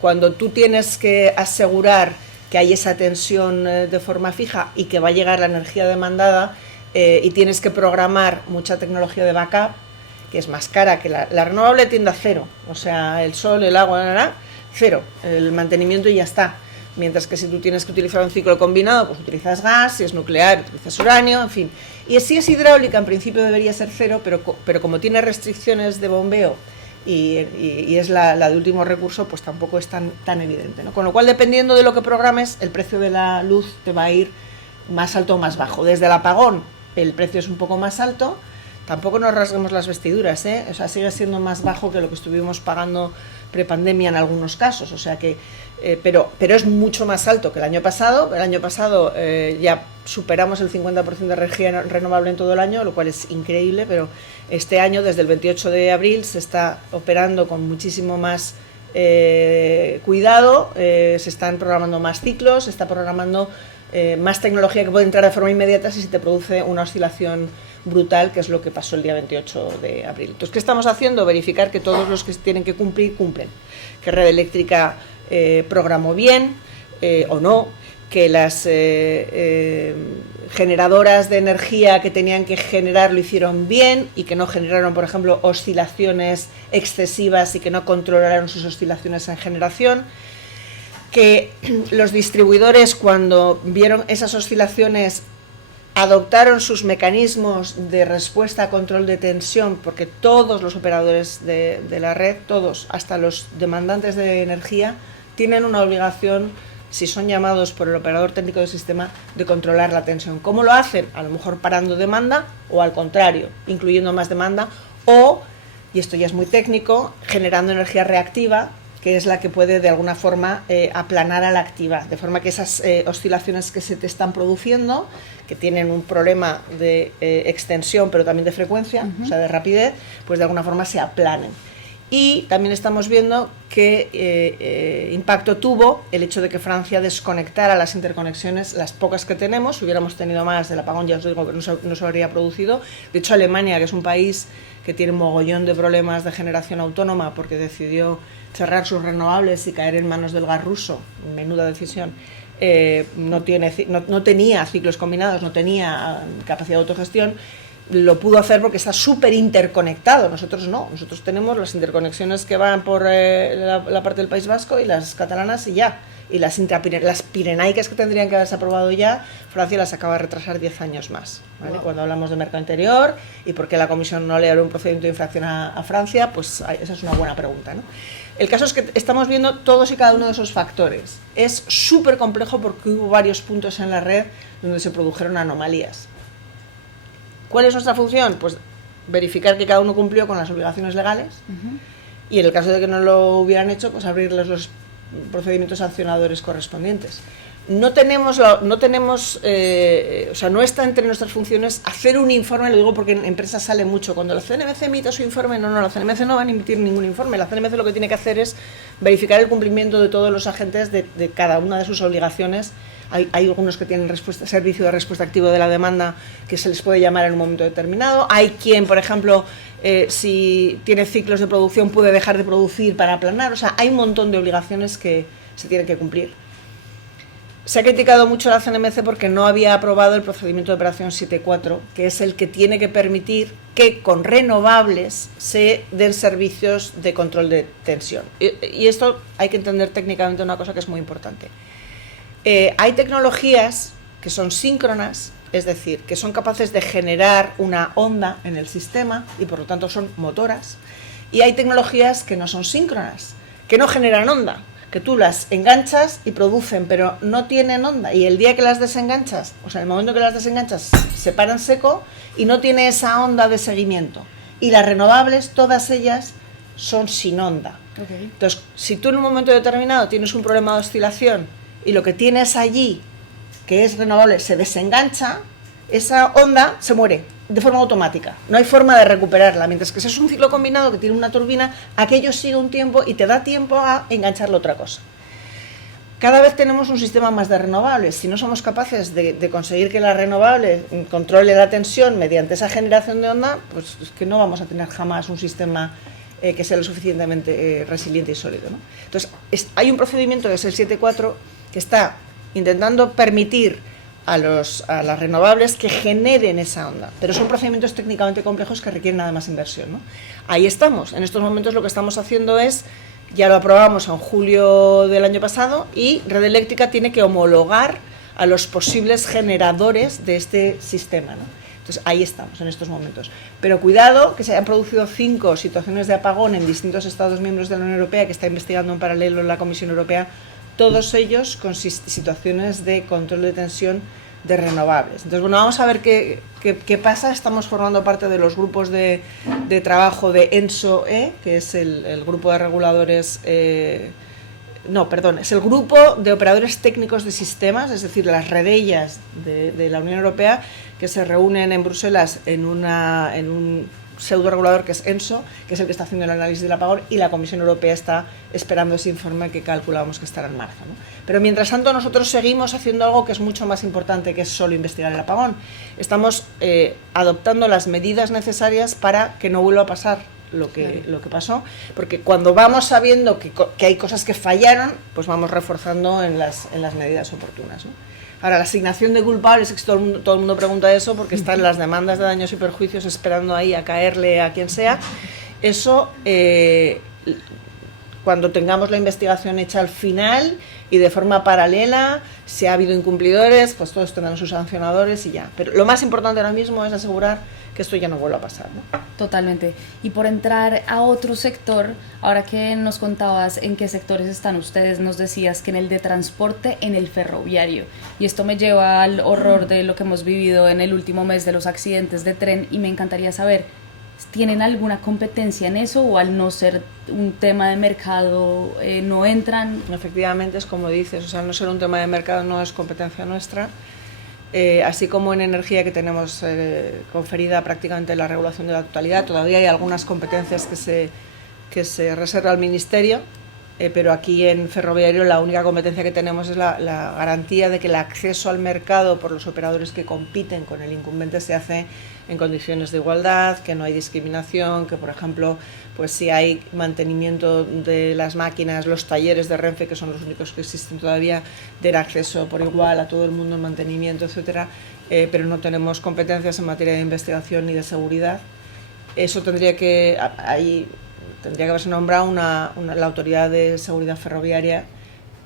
Cuando tú tienes que asegurar que hay esa tensión de forma fija y que va a llegar la energía demandada, y tienes que programar mucha tecnología de backup, que es más cara que la renovable, tiende a cero. O sea, el sol, el agua, cero, el mantenimiento y ya está. Mientras que si tú tienes que utilizar un ciclo combinado, pues utilizas gas, si es nuclear, utilizas uranio, en fin. Y si es hidráulica, en principio debería ser cero, pero como tiene restricciones de bombeo y es la de último recurso, pues tampoco es tan evidente, ¿no? Con lo cual, dependiendo de lo que programes, el precio de la luz te va a ir más alto o más bajo. Desde el apagón, el precio es un poco más alto. Tampoco nos rasguemos las vestiduras, ¿eh? O sea, sigue siendo más bajo que lo que estuvimos pagando prepandemia en algunos casos, o sea que, pero es mucho más alto que el año pasado. El año pasado ya superamos el 50% de energía renovable en todo el año, lo cual es increíble, pero este año, desde el 28 de abril, se está operando con muchísimo más cuidado, se están programando más ciclos, se está programando más tecnología que puede entrar de forma inmediata si se te produce una oscilación brutal, que es lo que pasó el día 28 de abril. Entonces, ¿qué estamos haciendo? Verificar que todos los que tienen que cumplir, cumplen. Que Red Eléctrica programó bien o no, que generadoras de energía que tenían que generar lo hicieron bien y que no generaron, por ejemplo, oscilaciones excesivas y que no controlaron sus oscilaciones en generación, que los distribuidores, cuando vieron esas oscilaciones, adoptaron sus mecanismos de respuesta a control de tensión, porque todos los operadores de la red, todos, hasta los demandantes de energía, tienen una obligación, si son llamados por el operador técnico del sistema, de controlar la tensión. ¿Cómo lo hacen? A lo mejor parando demanda o al contrario, incluyendo más demanda o, y esto ya es muy técnico, generando energía reactiva, que es la que puede de alguna forma aplanar a la activa, de forma que esas oscilaciones que se te están produciendo, que tienen un problema de extensión pero también de frecuencia, o sea de rapidez, pues de alguna forma se aplanen. Y también estamos viendo qué impacto tuvo el hecho de que Francia desconectara las interconexiones, las pocas que tenemos. Si hubiéramos tenido más, el apagón ya os digo que no se habría producido. De hecho, Alemania, que es un país que tiene un mogollón de problemas de generación autónoma porque decidió cerrar sus renovables y caer en manos del gas ruso, menuda decisión, no tenía ciclos combinados, no tenía capacidad de autogestión. Lo pudo hacer porque está súper interconectado. Nosotros no, nosotros tenemos las interconexiones que van por la parte del País Vasco y las catalanas y ya, y las pirenaicas que tendrían que haberse aprobado ya, Francia las acaba de retrasar 10 años más, ¿vale? Wow. Cuando hablamos de mercado interior y por qué la Comisión no le abre un procedimiento de infracción a Francia, pues esa es una buena pregunta, ¿no? El caso es que estamos viendo todos y cada uno de esos factores. Es súper complejo porque hubo varios puntos en la red donde se produjeron anomalías. ¿Cuál es nuestra función? Pues verificar que cada uno cumplió con las obligaciones legales y en el caso de que no lo hubieran hecho, pues abrirles los procedimientos sancionadores correspondientes. No está entre nuestras funciones hacer un informe, lo digo porque en empresas sale mucho. Cuando la CNMC emite su informe, la CNMC no va a emitir ningún informe. La CNMC lo que tiene que hacer es verificar el cumplimiento de todos los agentes de cada una de sus obligaciones. Hay algunos que tienen servicio de respuesta activo de la demanda que se les puede llamar en un momento determinado. Hay quien, por ejemplo, si tiene ciclos de producción puede dejar de producir para aplanar. O sea, hay un montón de obligaciones que se tienen que cumplir. Se ha criticado mucho la CNMC porque no había aprobado el procedimiento de operación 7.4, que es el que tiene que permitir que con renovables se den servicios de control de tensión. Y esto hay que entender técnicamente una cosa que es muy importante. Hay tecnologías que son síncronas, es decir, que son capaces de generar una onda en el sistema y por lo tanto son motoras, y hay tecnologías que no son síncronas, que no generan onda, que tú las enganchas y producen, pero no tienen onda, y el día que las desenganchas, o sea, en el momento que las desenganchas, se paran seco y no tiene esa onda de seguimiento. Y las renovables, todas ellas, son sin onda. Okay. Entonces, si tú en un momento determinado tienes un problema de oscilación y lo que tienes allí, que es renovable, se desengancha, esa onda se muere de forma automática. No hay forma de recuperarla. Mientras que si es un ciclo combinado que tiene una turbina, aquello sigue un tiempo y te da tiempo a engancharle otra cosa. Cada vez tenemos un sistema más de renovables. Si no somos capaces de conseguir que la renovable controle la tensión mediante esa generación de onda, pues es que no vamos a tener jamás un sistema que sea lo suficientemente resiliente y sólido, ¿no? Entonces, hay un procedimiento que es el 7.4 que está intentando permitir a las renovables que generen esa onda, pero son procedimientos técnicamente complejos que requieren nada más inversión, ¿no? Ahí estamos. En estos momentos lo que estamos haciendo es, ya lo aprobamos en julio del año pasado, y Red Eléctrica tiene que homologar a los posibles generadores de este sistema, ¿no? Entonces ahí estamos en estos momentos. Pero cuidado, que se hayan producido 5 situaciones de apagón en distintos Estados miembros de la Unión Europea, que está investigando en paralelo la Comisión Europea, todos ellos con situaciones de control de tensión de renovables. Entonces, bueno, vamos a ver qué pasa. Estamos formando parte de los grupos de trabajo de ENSO-E, que es el grupo de reguladores... es el grupo de operadores técnicos de sistemas, es decir, las redellas de la Unión Europea, que se reúnen en Bruselas en un pseudo regulador que es ENSO, que es el que está haciendo el análisis del apagón, y la Comisión Europea está esperando ese informe que calculamos que estará en marzo, ¿no? Pero mientras tanto nosotros seguimos haciendo algo que es mucho más importante, que es solo investigar el apagón. Estamos adoptando las medidas necesarias para que no vuelva a pasar lo que pasó, porque cuando vamos sabiendo que hay cosas que fallaron, pues vamos reforzando en las medidas oportunas, ¿no? Ahora, la asignación de culpables, es que todo el mundo pregunta eso porque están las demandas de daños y perjuicios esperando ahí a caerle a quien sea. Eso, cuando tengamos la investigación hecha al final y de forma paralela, si ha habido incumplidores, pues todos tendrán sus sancionadores y ya. Pero lo más importante ahora mismo es asegurar que esto ya no vuelva a pasar, ¿no? Totalmente. Y por entrar a otro sector, ahora que nos contabas en qué sectores están ustedes, nos decías que en el de transporte, en el ferroviario. Y esto me lleva al horror de lo que hemos vivido en el último mes de los accidentes de tren, y me encantaría saber, ¿tienen alguna competencia en eso o al no ser un tema de mercado no entran? Efectivamente, es como dices, o sea, al no ser un tema de mercado no es competencia nuestra. Así como en energía, que tenemos conferida prácticamente la regulación de la totalidad, todavía hay algunas competencias que se reserva al Ministerio, pero aquí en ferroviario la única competencia que tenemos es la garantía de que el acceso al mercado por los operadores que compiten con el incumbente se hace en condiciones de igualdad, que no hay discriminación, que por ejemplo, pues si hay mantenimiento de las máquinas, los talleres de Renfe, que son los únicos que existen todavía, den acceso por igual a todo el mundo en mantenimiento, etcétera, pero no tenemos competencias en materia de investigación ni de seguridad. Eso tendría que haberse nombrado la Autoridad de Seguridad Ferroviaria,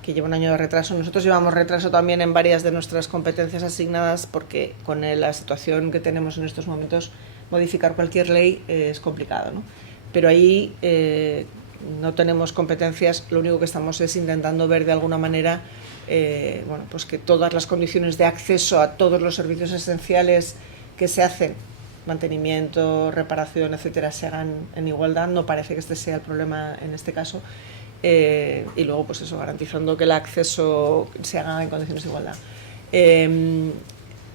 que lleva un año de retraso. Nosotros llevamos retraso también en varias de nuestras competencias asignadas, porque con la situación que tenemos en estos momentos, modificar cualquier ley es complicado, ¿no? Pero ahí no tenemos competencias, lo único que estamos es intentando ver de alguna manera bueno, pues que todas las condiciones de acceso a todos los servicios esenciales que se hacen, mantenimiento, reparación, etcétera, se hagan en igualdad. No parece que este sea el problema en este caso. Y luego, pues eso, garantizando que el acceso se haga en condiciones de igualdad.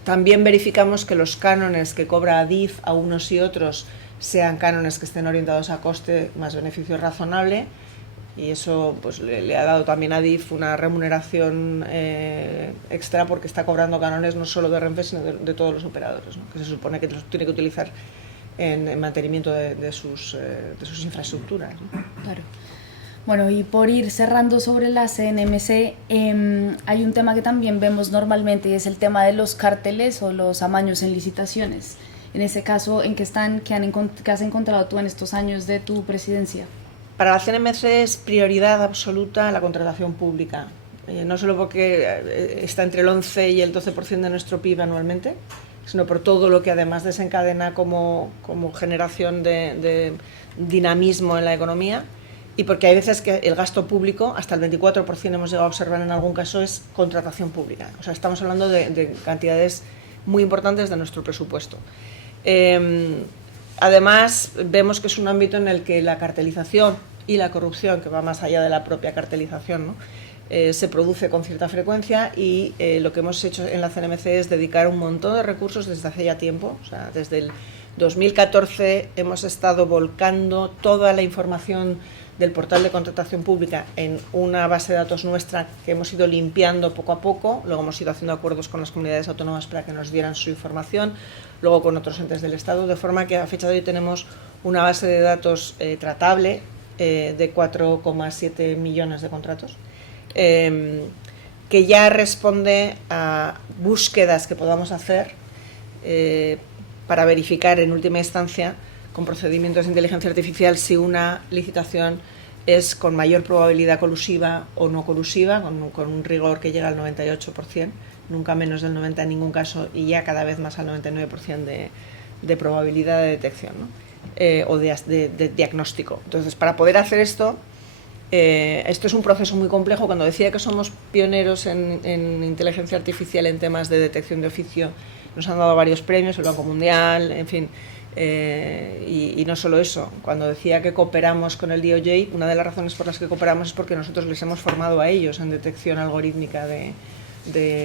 También verificamos que los cánones que cobra Adif a unos y otros sean cánones que estén orientados a coste más beneficio razonable, y eso pues le ha dado también a Adif una remuneración extra, porque está cobrando cánones no solo de Renfe, sino de todos los operadores, ¿no? Que se supone que los tiene que utilizar en mantenimiento de sus infraestructuras, ¿no? Claro. Bueno, y por ir cerrando sobre la CNMC, hay un tema que también vemos normalmente, y es el tema de los cárteles o los amaños en licitaciones. En ese caso, ¿en qué están? ¿Qué has encontrado tú en estos años de tu presidencia? Para la CNMC es prioridad absoluta la contratación pública, no solo porque está entre el 11 y el 12% de nuestro PIB anualmente, sino por todo lo que además desencadena como generación de dinamismo en la economía, y porque hay veces que el gasto público, hasta el 24% hemos llegado a observar en algún caso, es contratación pública. O sea, estamos hablando de cantidades muy importantes de nuestro presupuesto. Además, vemos que es un ámbito en el que la cartelización y la corrupción, que va más allá de la propia cartelización, ¿no?, se produce con cierta frecuencia, y lo que hemos hecho en la CNMC es dedicar un montón de recursos desde hace ya tiempo. O sea, desde el 2014 hemos estado volcando toda la información del portal de contratación pública en una base de datos nuestra, que hemos ido limpiando poco a poco. Luego hemos ido haciendo acuerdos con las comunidades autónomas para que nos dieran su información, luego con otros entes del Estado, de forma que a fecha de hoy tenemos una base de datos tratable de 4,7 millones de contratos, que ya responde a búsquedas que podamos hacer para verificar en última instancia, con procedimientos de inteligencia artificial, si una licitación es con mayor probabilidad colusiva o no colusiva, con un rigor que llega al 98%, nunca menos del 90% en ningún caso, y ya cada vez más al 99% de probabilidad de detección, ¿no? O de diagnóstico. Entonces, para poder hacer esto es un proceso muy complejo. Cuando decía que somos pioneros en inteligencia artificial en temas de detección de oficio, nos han dado varios premios, el Banco Mundial, en fin. Y no solo eso, cuando decía que cooperamos con el DOJ, una de las razones por las que cooperamos es porque nosotros les hemos formado a ellos en detección algorítmica de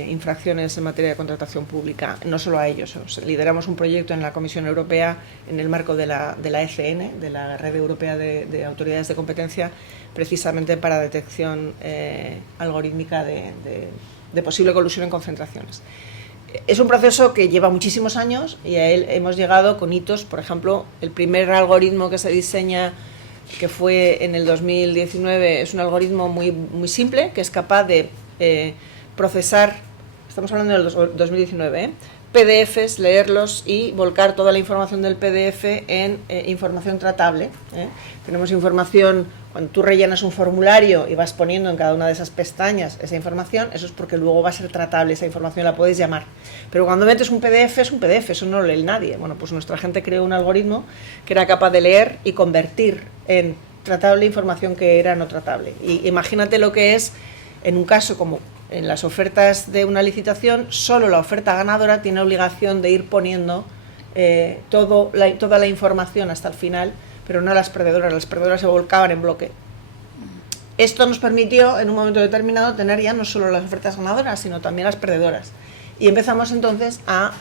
infracciones en materia de contratación pública, no solo a ellos. Lideramos un proyecto en la Comisión Europea en el marco de la ECN, de la Red Europea de Autoridades de Competencia, precisamente para detección algorítmica de posible colusión en concentraciones. Es un proceso que lleva muchísimos años, y a él hemos llegado con hitos. Por ejemplo, el primer algoritmo que se diseña, que fue en el 2019, es un algoritmo muy, muy simple, que es capaz de procesar estamos hablando del 2019, PDFs, leerlos y volcar toda la información del PDF en información tratable. Tenemos información, cuando tú rellenas un formulario y vas poniendo en cada una de esas pestañas esa información, eso es porque luego va a ser tratable, esa información la puedes llamar. Pero cuando metes un PDF, es un PDF, eso no lo lee nadie. Bueno, pues nuestra gente creó un algoritmo que era capaz de leer y convertir en tratable información que era no tratable. Y imagínate lo que es, en un caso como en las ofertas de una licitación, solo la oferta ganadora tiene obligación de ir poniendo toda la información hasta el final, pero no las perdedoras se volcaban en bloque. Esto nos permitió en un momento determinado tener ya no solo las ofertas ganadoras, sino también las perdedoras. Y empezamos entonces a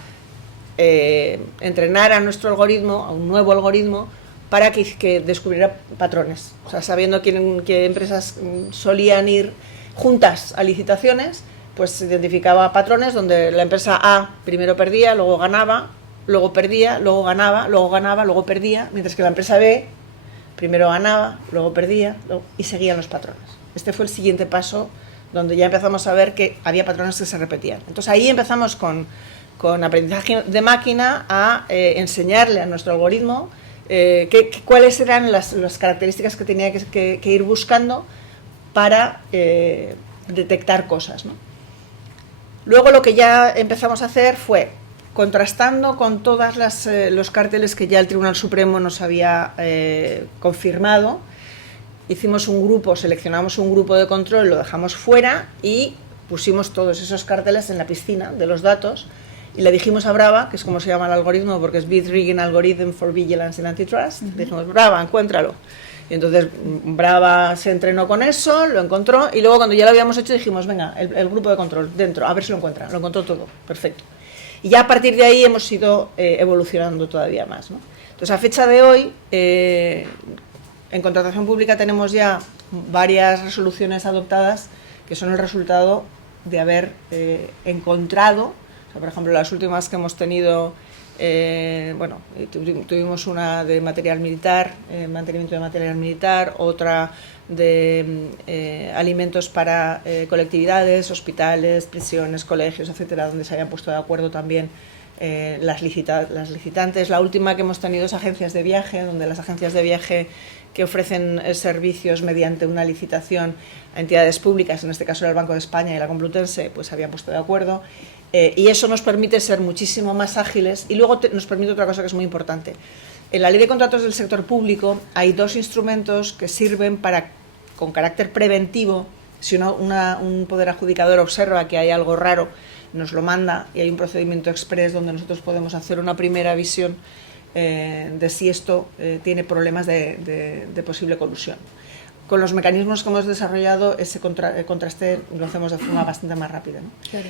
entrenar a nuestro algoritmo, a un nuevo algoritmo, para que descubriera patrones. O sea, sabiendo qué empresas solían ir juntas a licitaciones, pues se identificaba patrones donde la empresa A primero perdía, luego ganaba, luego perdía, luego ganaba, luego perdía, mientras que la empresa B primero ganaba, luego perdía, y seguían los patrones. Este fue el siguiente paso, donde ya empezamos a ver que había patrones que se repetían. Entonces ahí empezamos con aprendizaje de máquina a enseñarle a nuestro algoritmo cuáles eran las características que tenía que ir buscando para detectar cosas, ¿no? Luego lo que ya empezamos a hacer fue, contrastando con todos los carteles que ya el Tribunal Supremo nos había confirmado, seleccionamos un grupo de control, lo dejamos fuera y pusimos todos esos carteles en la piscina de los datos y le dijimos a Brava, que es como se llama el algoritmo, porque es Bit Rigging Algorithm for Vigilance and Antitrust, dijimos, Brava, encuéntralo. Y entonces Brava se entrenó con eso, lo encontró y luego cuando ya lo habíamos hecho dijimos, venga, el grupo de control dentro, a ver si lo encuentra. Lo encontró todo, perfecto. Y ya a partir de ahí hemos ido evolucionando todavía más, ¿no? Entonces a fecha de hoy, en contratación pública tenemos ya varias resoluciones adoptadas que son el resultado de haber encontrado, o sea, por ejemplo, las últimas que hemos tenido, tuvimos una de material militar, mantenimiento de material militar, otra de alimentos para colectividades, hospitales, prisiones, colegios, etcétera, donde se habían puesto de acuerdo también las licitantes. La última que hemos tenido es agencias de viaje, donde las agencias de viaje que ofrecen servicios mediante una licitación a entidades públicas, en este caso era el Banco de España y la Complutense, pues se habían puesto de acuerdo. Y eso nos permite ser muchísimo más ágiles y luego nos permite otra cosa que es muy importante. En la Ley de Contratos del Sector Público hay dos instrumentos que sirven para, con carácter preventivo, si un poder adjudicador observa que hay algo raro, nos lo manda y hay un procedimiento express donde nosotros podemos hacer una primera visión de si esto tiene problemas de posible colusión. Con los mecanismos que hemos desarrollado, ese contraste lo hacemos de forma bastante más rápida, ¿no? Claro.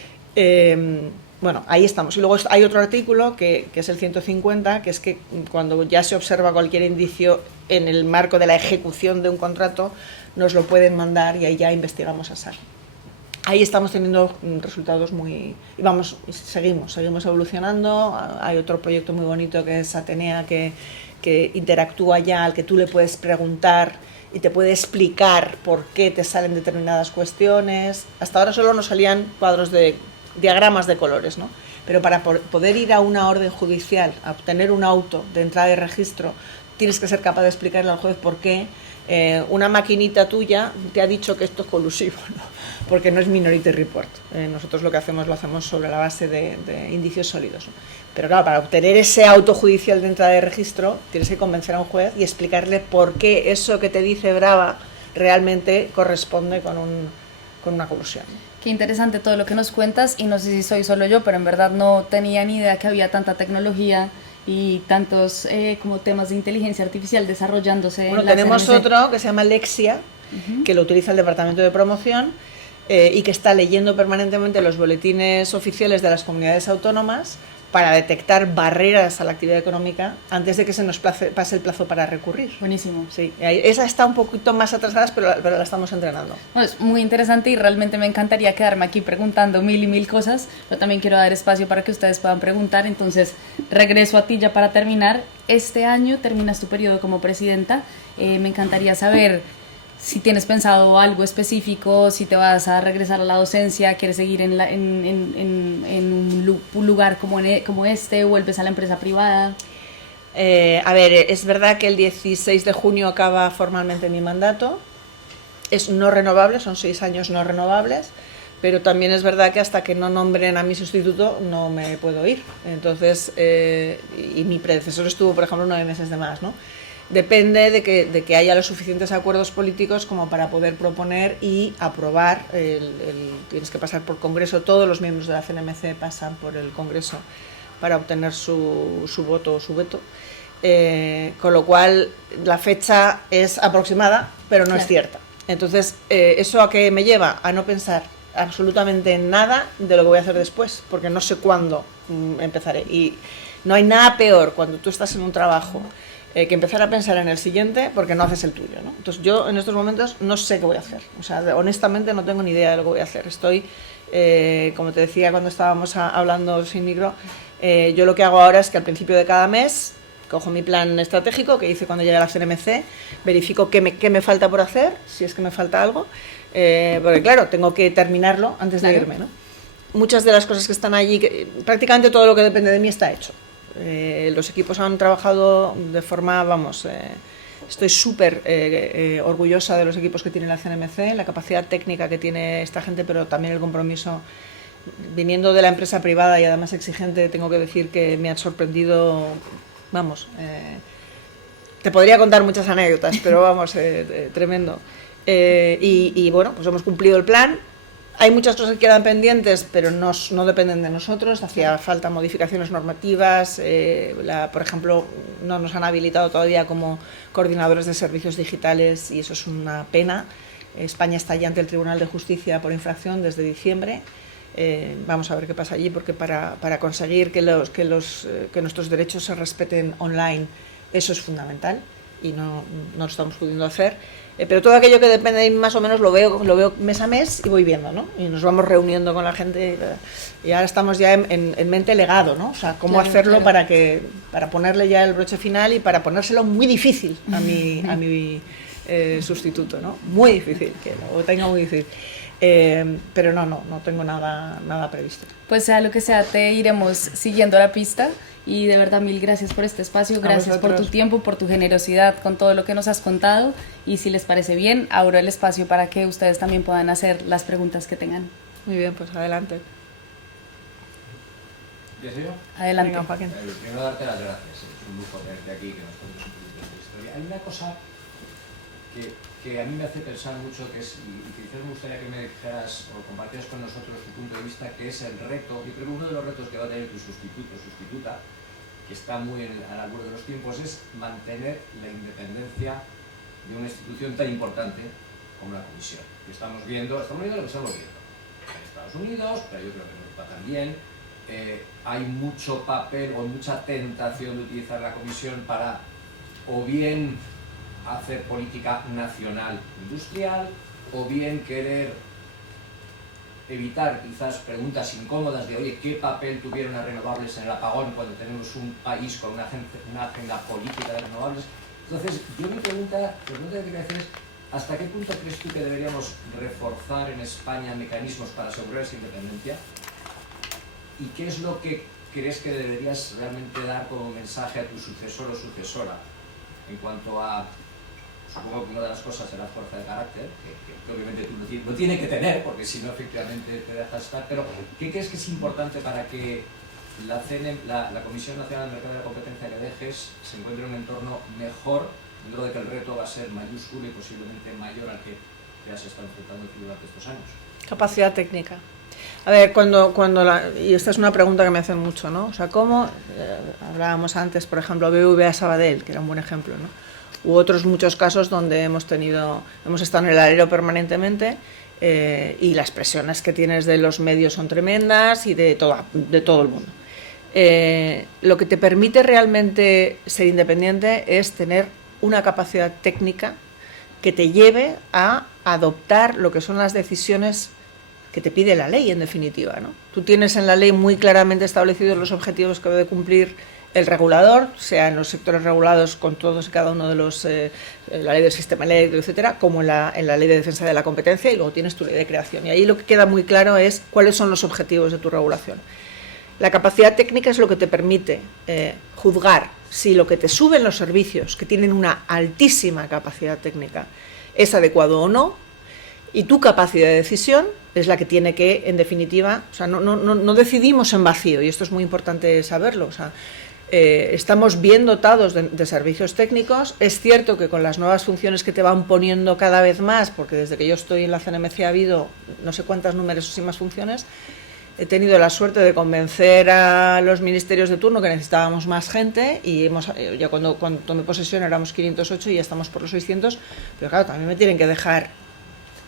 Bueno, ahí estamos. Y luego hay otro artículo que es el 150, que es que cuando ya se observa cualquier indicio en el marco de la ejecución de un contrato, nos lo pueden mandar y ahí ya investigamos a SAR. Ahí estamos teniendo resultados muy... Y vamos, seguimos evolucionando. Hay otro proyecto muy bonito que es Atenea, que interactúa ya, al que tú le puedes preguntar y te puede explicar por qué te salen determinadas cuestiones. Hasta ahora solo nos salían cuadros de diagramas de colores, ¿no? Pero para poder ir a una orden judicial, a obtener un auto de entrada y registro, tienes que ser capaz de explicarle al juez por qué una maquinita tuya te ha dicho que esto es colusivo, ¿no? Porque no es Minority Report. Nosotros lo hacemos sobre la base de indicios sólidos, ¿no? Pero claro, para obtener ese auto judicial de entrada de registro, tienes que convencer a un juez y explicarle por qué eso que te dice Brava realmente corresponde con una colusión. Qué interesante todo lo que nos cuentas, y no sé si soy solo yo, pero en verdad no tenía ni idea que había tanta tecnología y tantos como temas de inteligencia artificial desarrollándose. Bueno, en la tenemos CNMC. otro que se llama Lexia, que lo utiliza el Departamento de Promoción y que está leyendo permanentemente los boletines oficiales de las comunidades autónomas para detectar barreras a la actividad económica antes de que se nos pase el plazo para recurrir. Buenísimo. Sí, esa está un poquito más atrasada, pero la estamos entrenando. Bueno, es muy interesante y realmente me encantaría quedarme aquí preguntando mil y mil cosas, pero también quiero dar espacio para que ustedes puedan preguntar. Entonces, regreso a ti ya para terminar. Este año terminas tu periodo como presidenta. Me encantaría saber si tienes pensado algo específico, si te vas a regresar a la docencia, quieres seguir en un lugar como este, vuelves a la empresa privada. A ver, es verdad que el 16 de junio acaba formalmente mi mandato. Es no renovable, son 6 años no renovables, pero también es verdad que hasta que no nombren a mi sustituto no me puedo ir. Entonces, y mi predecesor estuvo, por ejemplo, 9 meses de más, ¿no? Depende de que haya los suficientes acuerdos políticos como para poder proponer y aprobar. Tienes que pasar por Congreso, todos los miembros de la CNMC pasan por el Congreso para obtener su voto o su veto. Con lo cual la fecha es aproximada, pero no es cierta. Entonces, ¿eso a qué me lleva? A no pensar absolutamente en nada de lo que voy a hacer después, porque no sé cuándo empezaré. Y no hay nada peor cuando tú estás en un trabajo que empezar a pensar en el siguiente porque no haces el tuyo, ¿no? Entonces yo en estos momentos no sé qué voy a hacer, o sea, honestamente no tengo ni idea de lo que voy a hacer. Estoy, como te decía cuando estábamos hablando sin micro, yo lo que hago ahora es que al principio de cada mes cojo mi plan estratégico que hice cuando llegué a la CNMC, verifico qué me falta por hacer, si es que me falta algo, porque claro, tengo que terminarlo antes de irme, ¿no? Muchas de las cosas que están allí, prácticamente todo lo que depende de mí está hecho. Los equipos han trabajado de forma, estoy súper orgullosa de los equipos que tiene la CNMC, la capacidad técnica que tiene esta gente, pero también el compromiso. Viniendo de la empresa privada y además exigente, tengo que decir que me han sorprendido, te podría contar muchas anécdotas, pero tremendo. Y bueno, pues hemos cumplido el plan. Hay muchas cosas que quedan pendientes, pero no dependen de nosotros. Hacía falta modificaciones normativas. Por ejemplo, no nos han habilitado todavía como coordinadores de servicios digitales y eso es una pena. España está ya ante el Tribunal de Justicia por infracción desde diciembre. Vamos a ver qué pasa allí, porque para conseguir que nuestros derechos se respeten online, eso es fundamental y no lo estamos pudiendo hacer. Pero todo aquello que depende de mí más o menos lo veo mes a mes y voy viendo, ¿no? Y nos vamos reuniendo con la gente y ahora estamos ya en mente legado, ¿no? O sea, cómo hacerlo para ponerle ya el broche final y para ponérselo muy difícil a mi sustituto, ¿no? Muy difícil, que lo tenga muy difícil. Pero no tengo nada previsto. Pues sea lo que sea, te iremos siguiendo la pista y de verdad mil gracias por este espacio, gracias por tu tiempo, por tu generosidad con todo lo que nos has contado y si les parece bien, abro el espacio para que ustedes también puedan hacer las preguntas que tengan. Muy bien, pues adelante. ¿Empiezo yo? Adelante. Venga, Joaquín. Primero darte las gracias, es un lujo tenerte aquí, que nos cuentes un poquito de tu historia. Hay una cosa que a mí me hace pensar mucho, que es, y que quizás me gustaría que me dijeras o compartieras con nosotros tu punto de vista, que es el reto, y creo que uno de los retos que va a tener tu sustituto o sustituta, que está muy al albur de los tiempos, es mantener la independencia de una institución tan importante como la Comisión. Que estamos viendo lo que estamos viendo en Estados Unidos, pero yo creo que en Europa también. Hay mucho papel o mucha tentación de utilizar la Comisión para o bien hacer política nacional industrial o bien querer evitar quizás preguntas incómodas de oye, ¿qué papel tuvieron las renovables en el apagón cuando tenemos un país con una agenda política de renovables? Entonces, yo mi pregunta que te quería hacer es ¿hasta qué punto crees tú que deberíamos reforzar en España mecanismos para asegurar esa independencia? ¿Y qué es lo que crees que deberías realmente dar como mensaje a tu sucesor o sucesora en cuanto a... Supongo que una de las cosas será fuerza de carácter, que obviamente tú no tiene que tener, porque si no, efectivamente te dejas estar, pero ¿qué crees que es importante para que la Comisión Nacional del Mercado de la Competencia que dejes se encuentre en un entorno mejor, dentro de que el reto va a ser mayúsculo y posiblemente mayor al que te has estado enfrentando tú durante estos años? Capacidad técnica. A ver, y esta es una pregunta que me hacen mucho, ¿no? O sea, ¿cómo? Hablábamos antes, por ejemplo, BBVA Sabadell, que era un buen ejemplo, ¿no? U otros muchos casos donde hemos estado en el alero permanentemente y las presiones que tienes de los medios son tremendas y de todo el mundo. Lo que te permite realmente ser independiente es tener una capacidad técnica que te lleve a adoptar lo que son las decisiones que te pide la ley, en definitiva, ¿no? Tú tienes en la ley muy claramente establecidos los objetivos que debe cumplir el regulador, sea en los sectores regulados con todos y cada uno de los, la ley del sistema eléctrico, etcétera, como en la ley de defensa de la competencia, y luego tienes tu ley de creación. Y ahí lo que queda muy claro es cuáles son los objetivos de tu regulación. La capacidad técnica es lo que te permite juzgar si lo que te suben los servicios, que tienen una altísima capacidad técnica, es adecuado o no, y tu capacidad de decisión es la que tiene que, en definitiva, o sea, no decidimos en vacío, y esto es muy importante saberlo, o sea, estamos bien dotados de servicios técnicos. Es cierto que con las nuevas funciones que te van poniendo cada vez más, porque desde que yo estoy en la CNMC ha habido no sé cuántas numerosísimas funciones, he tenido la suerte de convencer a los ministerios de turno que necesitábamos más gente, y ya cuando tomé posesión éramos 508 y ya estamos por los 600, pero claro, también me tienen que dejar,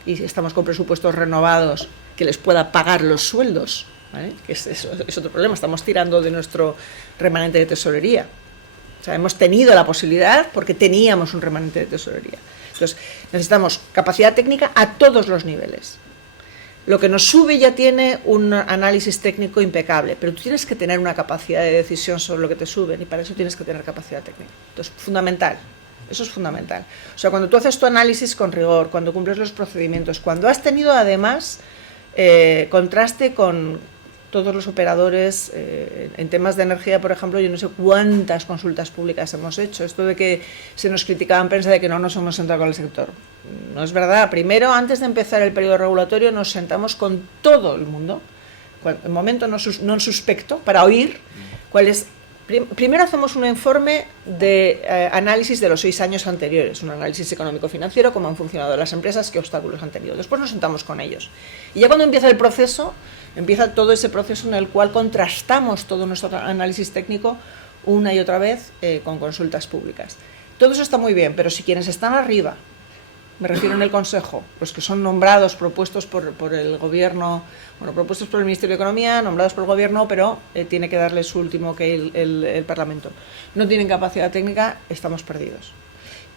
y estamos con presupuestos renovados, que les pueda pagar los sueldos, ¿vale? Que es otro problema, estamos tirando de nuestro remanente de tesorería. O sea, hemos tenido la posibilidad porque teníamos un remanente de tesorería. Entonces, necesitamos capacidad técnica a todos los niveles. Lo que nos sube ya tiene un análisis técnico impecable, pero tú tienes que tener una capacidad de decisión sobre lo que te suben, y para eso tienes que tener capacidad técnica. Entonces, fundamental. Eso es fundamental. O sea, cuando tú haces tu análisis con rigor, cuando cumples los procedimientos, cuando has tenido además contraste con todos los operadores, en temas de energía, por ejemplo, yo no sé cuántas consultas públicas hemos hecho. Esto de que se nos criticaba en prensa de que no nos hemos sentado con el sector. No es verdad. Primero, antes de empezar el periodo regulatorio, nos sentamos con todo el mundo, en momento no suspecto, para oír cuál es. Primero hacemos un informe de análisis de los 6 años anteriores, un análisis económico-financiero, cómo han funcionado las empresas, qué obstáculos han tenido. Después nos sentamos con ellos. Y ya cuando empieza el proceso, empieza todo ese proceso en el cual contrastamos todo nuestro análisis técnico una y otra vez con consultas públicas. Todo eso está muy bien, pero si quienes están arriba, me refiero en el Consejo, los que son nombrados, propuestos por el Gobierno, bueno, propuestos por el Ministerio de Economía, nombrados por el Gobierno, pero tiene que darle su último que el Parlamento. No tienen capacidad técnica, estamos perdidos.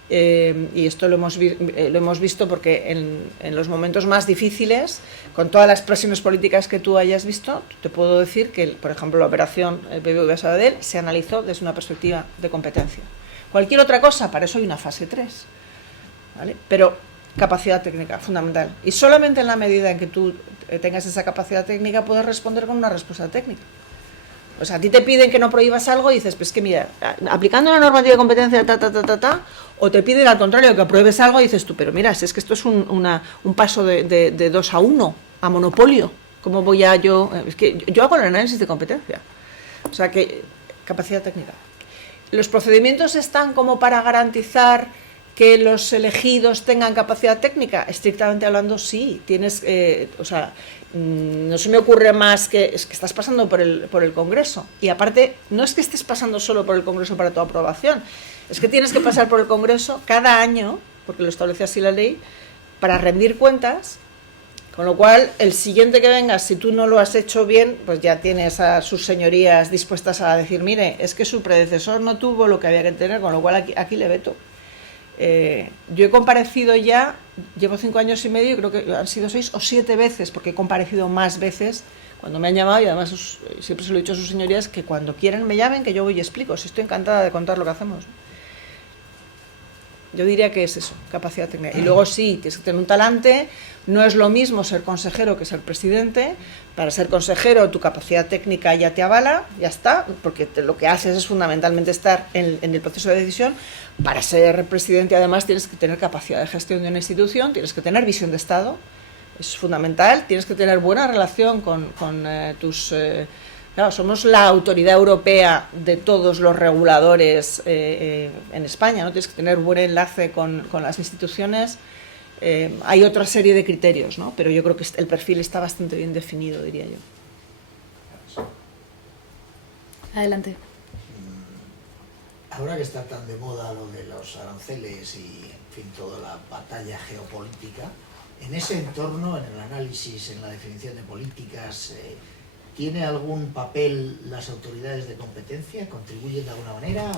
Y esto lo hemos visto porque en los momentos más difíciles, con todas las presiones políticas que tú hayas visto, te puedo decir que, por ejemplo, la operación BBVA Sabadell se analizó desde una perspectiva de competencia. Cualquier otra cosa, para eso hay una fase 3. ¿Vale? Pero capacidad técnica, fundamental. Y solamente en la medida en que tú tengas esa capacidad técnica puedes responder con una respuesta técnica. O sea, a ti te piden que no prohíbas algo y dices, pues que mira, aplicando la normativa de competencia, o te piden al contrario que apruebes algo y dices tú, pero mira, es que esto es un paso de 2-1, a monopolio. ¿Cómo voy a yo? Es que yo hago el análisis de competencia. O sea, que capacidad técnica. Los procedimientos están como para garantizar que los elegidos tengan capacidad técnica. Estrictamente hablando, sí. Tienes, o sea, no se me ocurre más que es que estás pasando por el Congreso. Y aparte, no es que estés pasando solo por el Congreso para tu aprobación, es que tienes que pasar por el Congreso cada año, porque lo establece así la ley, para rendir cuentas. Con lo cual, el siguiente que venga, si tú no lo has hecho bien, pues ya tienes a sus señorías dispuestas a decir, mire, es que su predecesor no tuvo lo que había que tener, con lo cual aquí le veto. Yo he comparecido ya, llevo 5 años y medio, y creo que han sido 6 o 7 veces, porque he comparecido más veces cuando me han llamado, y además siempre se lo he dicho a sus señorías, que cuando quieran me llamen, que yo voy y explico, si estoy encantada de contar lo que hacemos. Yo diría que es eso, capacidad técnica. Y luego sí, tienes que tener un talante, no es lo mismo ser consejero que ser presidente. Para ser consejero tu capacidad técnica ya te avala, ya está, porque lo que haces es fundamentalmente estar en el proceso de decisión. Para ser presidente además tienes que tener capacidad de gestión de una institución, tienes que tener visión de Estado, es fundamental, tienes que tener buena relación con tus... Claro, somos la autoridad europea de todos los reguladores en España, ¿no? Tienes que tener buen enlace con las instituciones. Hay otra serie de criterios, ¿no? Pero yo creo que el perfil está bastante bien definido, diría yo. Adelante. Ahora que está tan de moda lo de los aranceles y, en fin, toda la batalla geopolítica, en ese entorno, en el análisis, en la definición de políticas, ¿tiene algún papel las autoridades de competencia? ¿Contribuyen de alguna manera?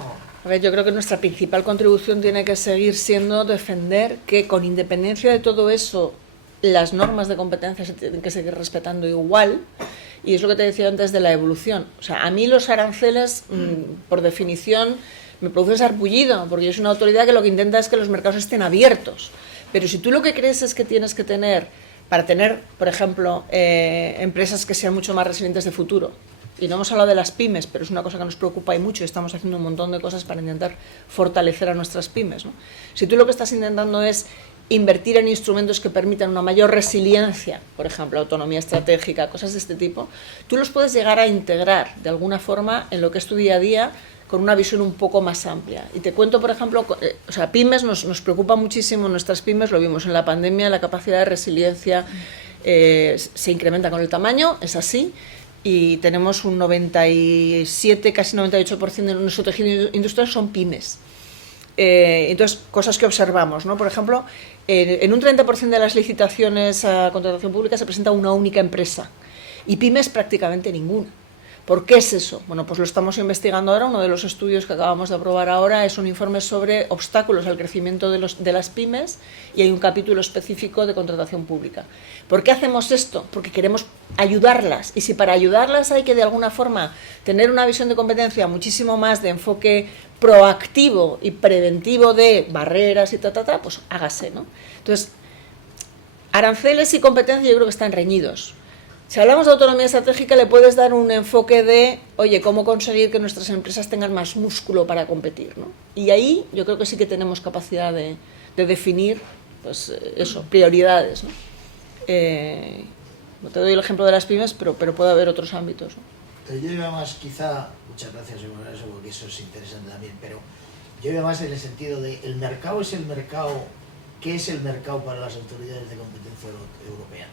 A ver, yo creo que nuestra principal contribución tiene que seguir siendo defender que, con independencia de todo eso, las normas de competencia se tienen que seguir respetando igual, y es lo que te decía antes de la evolución. O sea, a mí los aranceles, por definición, me produce sarpullido, porque yo soy una autoridad que lo que intenta es que los mercados estén abiertos. Pero si tú lo que crees es que tienes que tener, para tener, por ejemplo, empresas que sean mucho más resilientes de futuro, y no hemos hablado de las pymes, pero es una cosa que nos preocupa y mucho, y estamos haciendo un montón de cosas para intentar fortalecer a nuestras pymes, ¿no? Si tú lo que estás intentando es invertir en instrumentos que permitan una mayor resiliencia, por ejemplo, autonomía estratégica, cosas de este tipo, tú los puedes llegar a integrar de alguna forma en lo que es tu día a día con una visión un poco más amplia. Y te cuento, por ejemplo, o sea, pymes nos preocupa muchísimo, nuestras pymes, lo vimos en la pandemia, la capacidad de resiliencia se incrementa con el tamaño, es así, y tenemos un 97, casi 98% de nuestro tejido industrial son pymes. Entonces, cosas que observamos, ¿no? Por ejemplo, en un 30% de las licitaciones a contratación pública se presenta una única empresa y pymes prácticamente ninguna. ¿Por qué es eso? Bueno, pues lo estamos investigando ahora. Uno de los estudios que acabamos de aprobar ahora es un informe sobre obstáculos al crecimiento de las pymes, y hay un capítulo específico de contratación pública. ¿Por qué hacemos esto? Porque queremos ayudarlas, y si para ayudarlas hay que de alguna forma tener una visión de competencia muchísimo más de enfoque proactivo y preventivo de barreras y pues hágase, ¿no? Entonces, aranceles y competencia yo creo que están reñidos. Si hablamos de autonomía estratégica, le puedes dar un enfoque de, oye, cómo conseguir que nuestras empresas tengan más músculo para competir, ¿no? Y ahí yo creo que sí que tenemos capacidad de definir, pues eso, prioridades, ¿no? Te doy el ejemplo de las pymes, pero puede haber otros ámbitos, ¿no? Pero yo iba más, quizá, muchas gracias por eso, porque eso es interesante también, pero yo iba más en el sentido de, el mercado es el mercado, ¿qué es el mercado para las autoridades de competencia europea?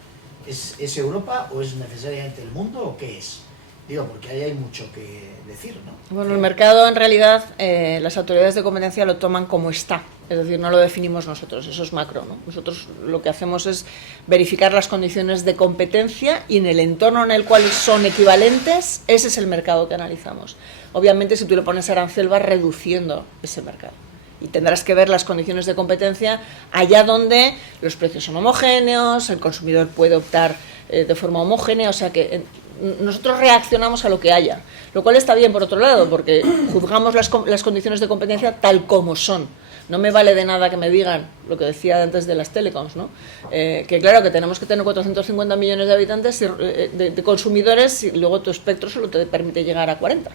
¿Es Europa o es necesariamente el mundo o qué es? Digo, porque ahí hay mucho que decir, ¿no? Bueno, el mercado en realidad, las autoridades de competencia lo toman como está, es decir, no lo definimos nosotros, eso es macro, ¿no? Nosotros lo que hacemos es verificar las condiciones de competencia y en el entorno en el cual son equivalentes, ese es el mercado que analizamos. Obviamente, si tú le pones arancel, vas reduciendo ese mercado. Y tendrás que ver las condiciones de competencia allá donde los precios son homogéneos, el consumidor puede optar de forma homogénea, o sea que nosotros reaccionamos a lo que haya, lo cual está bien por otro lado, porque juzgamos las condiciones de competencia tal como son. No me vale de nada que me digan lo que decía antes de las telecoms, ¿no? Que claro, que tenemos que tener 450 millones de habitantes, de consumidores, y luego tu espectro solo te permite llegar a 40.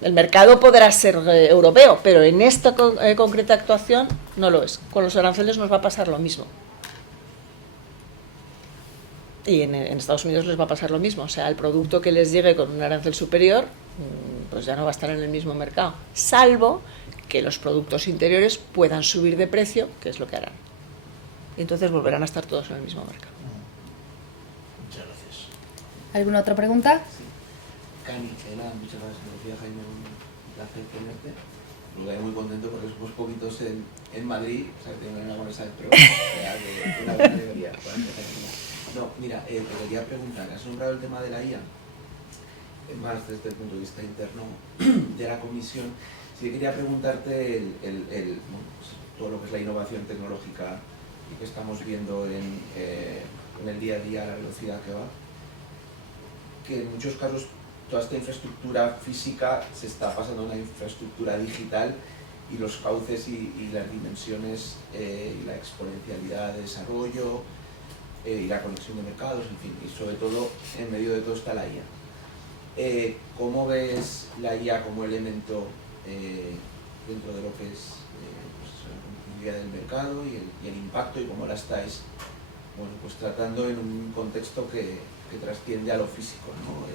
El mercado podrá ser europeo, pero en esta concreta actuación no lo es. Con los aranceles nos va a pasar lo mismo. Y en Estados Unidos les va a pasar lo mismo. O sea, el producto que les llegue con un arancel superior, pues ya no va a estar en el mismo mercado. Salvo que los productos interiores puedan subir de precio, que es lo que harán. Y entonces volverán a estar todos en el mismo mercado. Muchas gracias. ¿Alguna otra pregunta? Cani, nada, muchas gracias, me decía Jaime, un placer tenerte. Luego muy contento porque somos poquitos en Madrid, o sea, que tengo una buena sala, pero una buena alegría. No, mira, te quería preguntar, has nombrado el tema de la IA, más desde el punto de vista interno de la comisión. Sí, quería preguntarte bueno, pues, todo lo que es la innovación tecnológica y que estamos viendo en el día a día, a la velocidad que va, que en muchos casos toda esta infraestructura física se está pasando a una infraestructura digital y los cauces y las dimensiones y la exponencialidad de desarrollo y la conexión de mercados, en fin, y sobre todo en medio de todo está la IA. ¿Cómo ves la IA como elemento dentro de lo que es pues, la competitividad del mercado y el impacto, y cómo la estáis pues, tratando en un contexto que trasciende a lo físico, ¿no?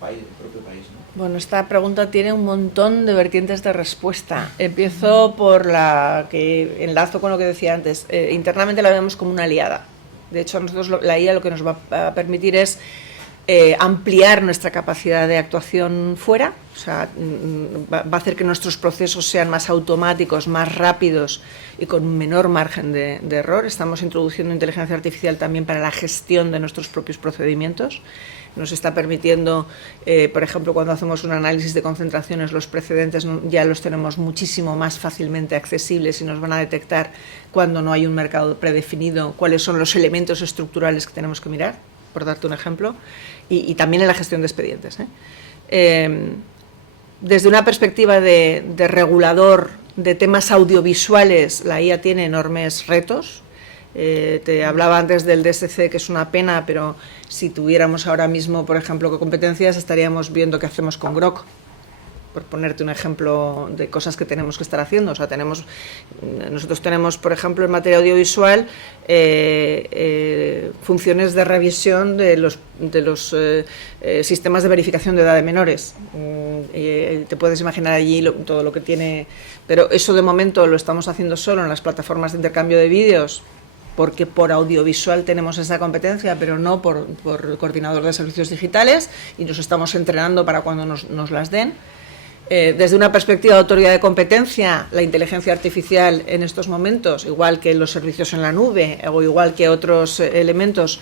El propio país, ¿no? Bueno, esta pregunta tiene un montón de vertientes de respuesta. Empiezo por la que enlazo con lo que decía antes. Internamente la vemos como una aliada. De hecho, a nosotros la IA lo que nos va a permitir es ampliar nuestra capacidad de actuación fuera, o sea, va a hacer que nuestros procesos sean más automáticos, más rápidos y con un menor margen de error. Estamos introduciendo inteligencia artificial también para la gestión de nuestros propios procedimientos. Nos está permitiendo, por ejemplo, cuando hacemos un análisis de concentraciones, los precedentes ya los tenemos muchísimo más fácilmente accesibles y nos van a detectar cuando no hay un mercado predefinido cuáles son los elementos estructurales que tenemos que mirar, por darte un ejemplo, y también en la gestión de expedientes. Desde una perspectiva de regulador de temas audiovisuales, la IA tiene enormes retos. Te hablaba antes del DSC, que es una pena, pero si tuviéramos ahora mismo, por ejemplo, competencias, estaríamos viendo qué hacemos con Grok, por ponerte un ejemplo de cosas que tenemos que estar haciendo. O sea, nosotros tenemos, por ejemplo, en materia audiovisual, funciones de revisión de los sistemas de verificación de edad de menores. Te puedes imaginar allí todo lo que tiene, pero eso de momento lo estamos haciendo solo en las plataformas de intercambio de vídeos, porque por audiovisual tenemos esa competencia, pero no por coordinador de servicios digitales, y nos estamos entrenando para cuando nos las den. Desde una perspectiva de autoridad de competencia, la inteligencia artificial en estos momentos, igual que los servicios en la nube o igual que otros elementos,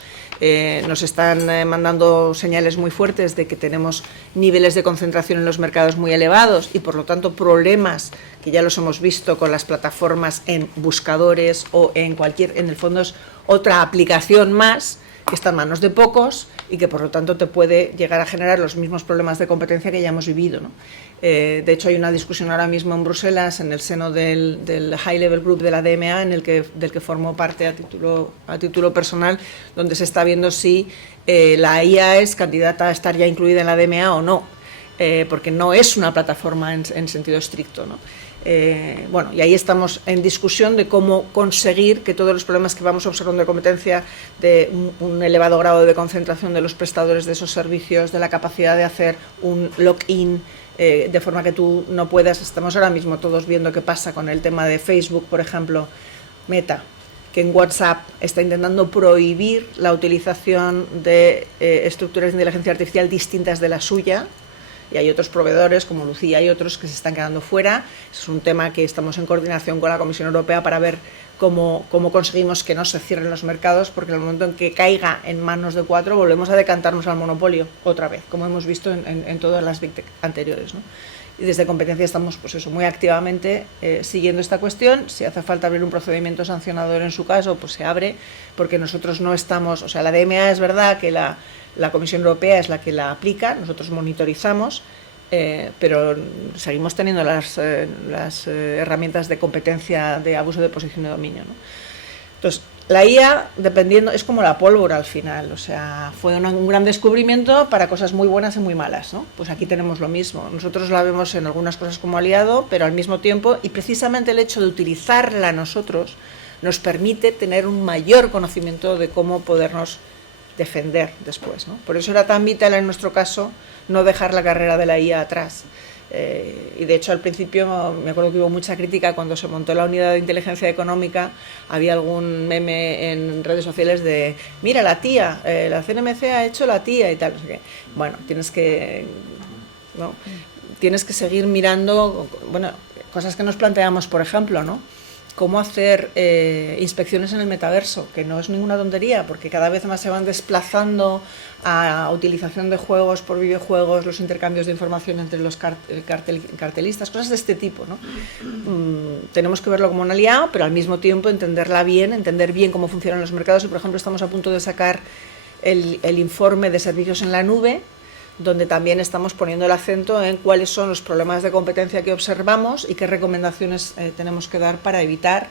nos están mandando señales muy fuertes de que tenemos niveles de concentración en los mercados muy elevados y, por lo tanto, problemas que ya los hemos visto con las plataformas en buscadores o en el fondo es otra aplicación más que está en manos de pocos y que, por lo tanto, te puede llegar a generar los mismos problemas de competencia que ya hemos vivido, ¿no? De hecho, hay una discusión ahora mismo en Bruselas, en el seno del High Level Group de la DMA, del que formo parte a título personal, donde se está viendo si la IA es candidata a estar ya incluida en la DMA o no, porque no es una plataforma en sentido estricto, ¿no? Bueno, y ahí estamos en discusión de cómo conseguir que todos los problemas que vamos observando de competencia, de un elevado grado de concentración de los prestadores de esos servicios, de la capacidad de hacer un lock-in de forma que tú no puedas. Estamos ahora mismo todos viendo qué pasa con el tema de Facebook, por ejemplo, Meta, que en WhatsApp está intentando prohibir la utilización de estructuras de inteligencia artificial distintas de la suya. Y hay otros proveedores como Lucía y otros que se están quedando fuera. Es un tema que estamos en coordinación con la Comisión Europea para ver cómo conseguimos que no se cierren los mercados, porque en el momento en que caiga en manos de 4 volvemos a decantarnos al monopolio otra vez, como hemos visto en todas las Big Tech anteriores, ¿no? Y desde competencia estamos, pues eso, muy activamente siguiendo esta cuestión. Si hace falta abrir un procedimiento sancionador en su caso, pues se abre, porque nosotros no estamos, o sea, la DMA es verdad que la Comisión Europea es la que la aplica, nosotros monitorizamos, pero seguimos teniendo las herramientas de competencia de abuso de posición de dominio, ¿no? Entonces, la IA, dependiendo, es como la pólvora al final, o sea, fue un gran descubrimiento para cosas muy buenas y muy malas, ¿no? Pues aquí tenemos lo mismo. Nosotros la vemos en algunas cosas como aliado, pero al mismo tiempo, y precisamente el hecho de utilizarla nosotros nos permite tener un mayor conocimiento de cómo podernos defender después, ¿no? Por eso era tan vital en nuestro caso no dejar la carrera de la IA atrás. Y de hecho al principio me acuerdo que hubo mucha crítica cuando se montó la unidad de inteligencia económica. Había algún meme en redes sociales de mira la tía, la CNMC ha hecho la tía y tal, no sé qué. Bueno, tienes que seguir mirando, bueno, cosas que nos planteamos, por ejemplo, ¿no? Cómo hacer inspecciones en el metaverso, que no es ninguna tontería, porque cada vez más se van desplazando a utilización de juegos por videojuegos, los intercambios de información entre los cartelistas, cosas de este tipo, ¿no? Tenemos que verlo como un aliado, pero al mismo tiempo entender bien cómo funcionan los mercados. Y, por ejemplo, estamos a punto de sacar el informe de servicios en la nube, donde también estamos poniendo el acento en cuáles son los problemas de competencia que observamos y qué recomendaciones tenemos que dar para evitar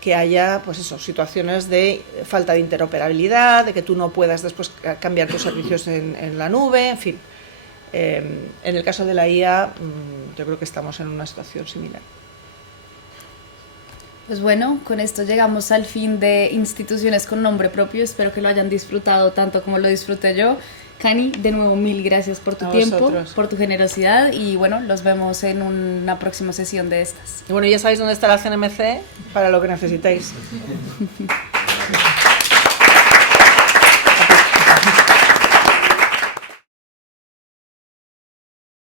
que haya, pues eso, situaciones de falta de interoperabilidad, de que tú no puedas después cambiar tus servicios en la nube, en fin. En el caso de la IA, yo creo que estamos en una situación similar. Pues bueno, con esto llegamos al fin de Instituciones con Nombre Propio. Espero que lo hayan disfrutado tanto como lo disfruté yo. Cani, de nuevo, mil gracias por tu tiempo, por tu generosidad, y bueno, los vemos en una próxima sesión de estas. Y bueno, ya sabéis dónde está la CNMC para lo que necesitéis.